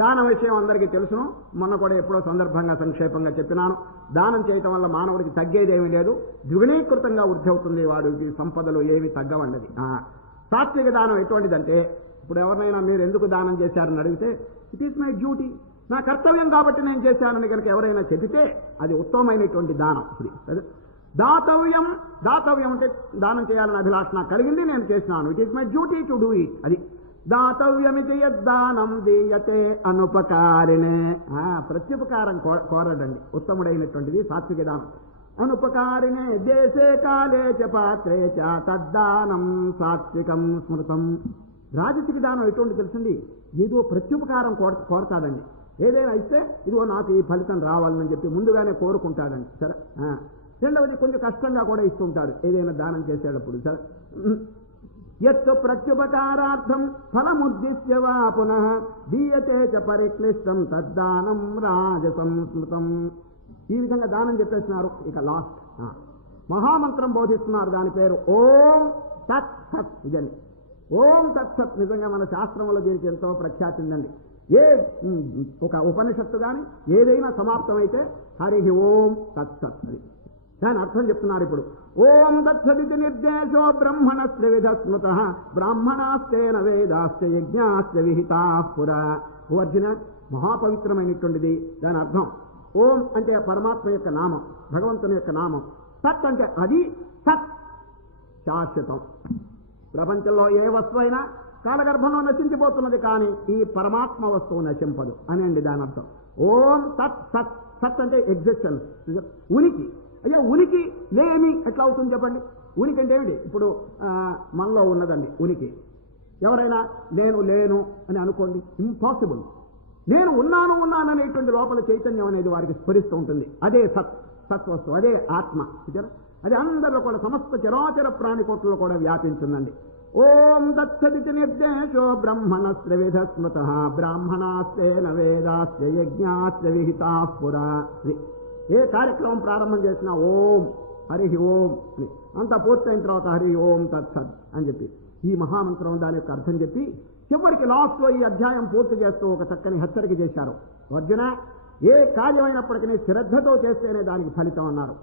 దానం విషయం అందరికీ తెలుసును. మొన్న కూడా ఎప్పుడో సందర్భంగా సంక్షేపంగా చెప్పినాను. దానం చేయటం వల్ల మానవుడికి తగ్గేదేమీ లేదు, ద్విగుణీకృతంగా వృద్ధి అవుతుంది. వాడికి సంపదలు ఏవి తగ్గవండది. సాత్విక దానం ఎటువంటిదంటే, ఇప్పుడు ఎవరినైనా మీరు ఎందుకు దానం చేశారని అడిగితే, ఇట్ ఈస్ మై డ్యూటీ, నా కర్తవ్యం కాబట్టి నేను చేశానని కనుక ఎవరైనా చెబితే అది ఉత్తమమైనటువంటి దానం. దాతవ్యం, దాతవ్యం అంటే దానం చేయాలని అభిలాష నాకు కలిగింది, నేను చేసినాను. It is my duty to do it. అది దాతవ్యమితి యద్దానం దీయతే అనుపకారినే. ప్రత్యుపకారం కోరడండి, ఉత్తముడైనటువంటిది సాత్విక దానం. అనుపకారినే దేశే కాలే చ పాత్రే చ తద్దానం సాత్వికం స్మృతం. రాజసిక దానం ఎటువంటి తెలుసండి? ఏదో ప్రత్యుపకారం కోరతాడండి. ఏదైనా ఇస్తే ఇదిగో నాకు ఈ ఫలితం రావాలని చెప్పి ముందుగానే కోరుకుంటాడండి. సరే, రెండవది కొంచెం కష్టంగా కూడా ఇస్తుంటాడు ఏదైనా దానం చేసేటప్పుడు. సరే, యత్ ప్రత్యుపకారార్థం ఫలముద్దిశ్య వా పునః దీయతే చ పరిక్లిష్టం తద్దానం రాజసం స్మృతం. ఈ విధంగా దానం చెప్పేస్తున్నారు. ఇక లాస్ట్ మహామంత్రం బోధిస్తున్నారు. దాని పేరు ఓం తత్ సత్. ఇదండి ఓం తత్ సత్. నిజంగా మన శాస్త్రంలో దీనికి ఎంతో ప్రఖ్యాతి ఉందండి. ఏ ఒక ఉపనిషత్తు కానీ ఏదైనా సమాప్తమైతే హరి ఓం తత్ సత్. దాని అర్థం చెప్తున్నారు ఇప్పుడు. ఓం తత్సదితి నిర్దేశో బ్రహ్మణస్య విధ స్మృత బ్రాహ్మణాస్తేన వేదాశ్చ యజ్ఞాశ్చ విహితాః పురా. ఓ అర్జున, మహాపవిత్రమైనటువంటిది దాని అర్థం. ఓం అంటే పరమాత్మ యొక్క నామం, భగవంతుని యొక్క నామం. సత్ అంటే అది సత్, శాశ్వతం. ప్రపంచంలో ఏ వస్తువు అయినా కాలగర్భంలో నశించిపోతున్నది, కానీ ఈ పరమాత్మ వస్తువు నశింపదు అని అండి దాని అర్థం. ఓం సత్ సత్. సత్ అంటే ఎగ్జిస్టెన్స్, ఉనికి. అయ్యా, ఉనికి లేమి ఎట్లా అవుతుంది చెప్పండి? ఉనికి అంటే ఏమిటి? ఇప్పుడు మనలో ఉన్నదండి ఉనికి. ఎవరైనా నేను లేను అని అనుకోండి, ఇంపాసిబుల్. నేను ఉన్నాననేటువంటి లోపల చైతన్యం అనేది వారికి స్ఫురిస్తూ ఉంటుంది. అదే సత్, సత్వస్తు, అదే ఆత్మ. అది అందరిలో కూడా, సమస్త చరాచర ప్రాణికోట్లలో కూడా వ్యాపించిందండి. ఓం తత్సదితి నిర్దేశో బ్రహ్మణస్య విధ స్మృత బ్రాహ్మణాస్తేన వేదాశ్చ యజ్ఞాశ్చ విహితాః పురా. ఏ కార్యక్రమం ప్రారంభం చేసినా ఓం, హరి ఓం అంతా పూర్తయిన తర్వాత హరి ఓం తత్సత్ అని చెప్పి ఈ మహామంత్రం దాని యొక్క అర్థం చెప్పి చివరికి లాస్ట్ లో ఈ అధ్యాయం పూర్తి చేస్తూ ఒక చక్కని హెచ్చరిక చేశారు. అర్జున, ఏ కార్యమైనప్పటికీ శ్రద్ధతో చేస్తేనే దానికి ఫలితం అన్నారు.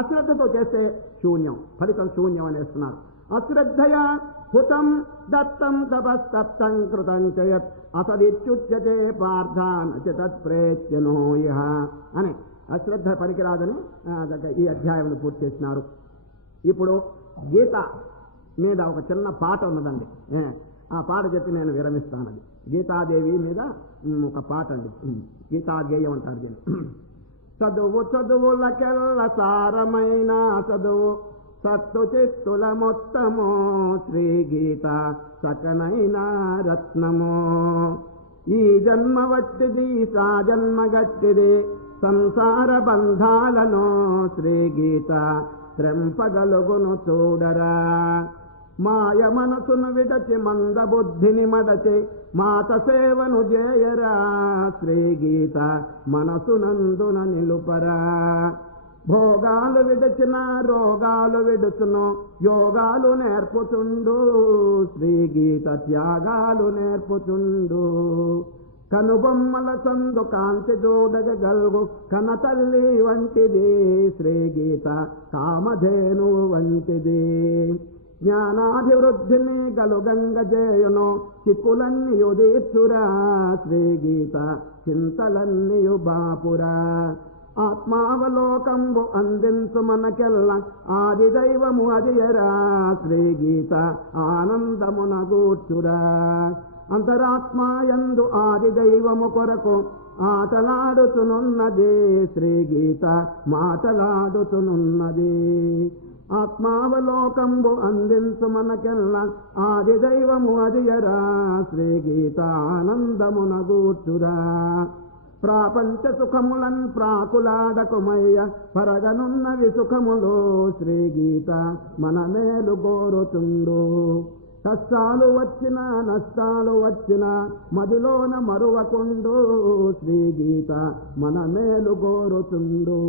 అశ్రద్ధతో చేస్తే శూన్యం, ఫలితం శూన్యం అనేస్తున్నారు. అశ్రద్ధయా హుతం దత్తం తపస్తప్తం కృతం చయత్ అసదిత్యుచ్యతే పార్థాన్ చ తత్ప్రేత్యనో యః అని అశ్రద్ధ పనికిరాదని ఈ అధ్యాయం పూర్తి చేసినారు. ఇప్పుడు గీత మీద ఒక చిన్న పాట ఉన్నదండి. ఆ పాట చెప్పి నేను విరమిస్తానండి. గీతాదేవి మీద ఒక పాట అండి, గీతాగేయం అంటారు దీన్ని. చదువు చదువులకెల్ల సారమైన చదువు సత్తు చిత్తుల మొత్తము శ్రీ గీత సకనైన రత్నము. ఈ జన్మ వట్టిది సా జన్మ గట్టిది సంసార బంధాలను శ్రీ గీత త్రెంపగలుగును చూడరా. మాయ మనసును విడచి మంద బుద్ధిని మడచి మాత సేవను చేయరా. శ్రీ గీత మనసునందున నిలుపరా. భోగాలు విడచిన రోగాలు విడుచును యోగాలు నేర్పుచుండు. శ్రీ గీత త్యాగాలు నేర్పుచుండు. కనుబొమ్మల చందు కాంతి చూడగల్గు కనతల్లి వంటిది. శ్రీ గీత కామధేను వంటిది. జ్ఞానాభివృద్ధిని గలుగంగజేయును చిక్కులన్నీయు తీర్చురా. శ్రీ గీత చింతలన్నీయు బాపురా. ఆత్మావలోకంబు అందించు మనకెల్ల ఆది దైవము అదియరా. శ్రీ గీత ఆనందమున గూర్చురా. అంతరాత్మాయందు ఆది దైవము కొరకు ఆటలాడుతునున్నది. శ్రీ గీత మాటలాడుతునున్నది. ఆత్మావలోకంబు అందించు మనకెల్ల ఆది దైవము అదియరా. శ్రీ గీత ఆనందమున గూర్చురా. ప్రాపంచ సుఖములన్ ప్రాకులాడకుమయ్య పరగనున్నవి సుఖములు. శ్రీ గీత మన మేలు గోరుతుండు. కష్టాలు వచ్చినా నష్టాలు వచ్చినా మదిలోన మరువకుండు. శ్రీ గీత మన మేలు గోరుతుండు.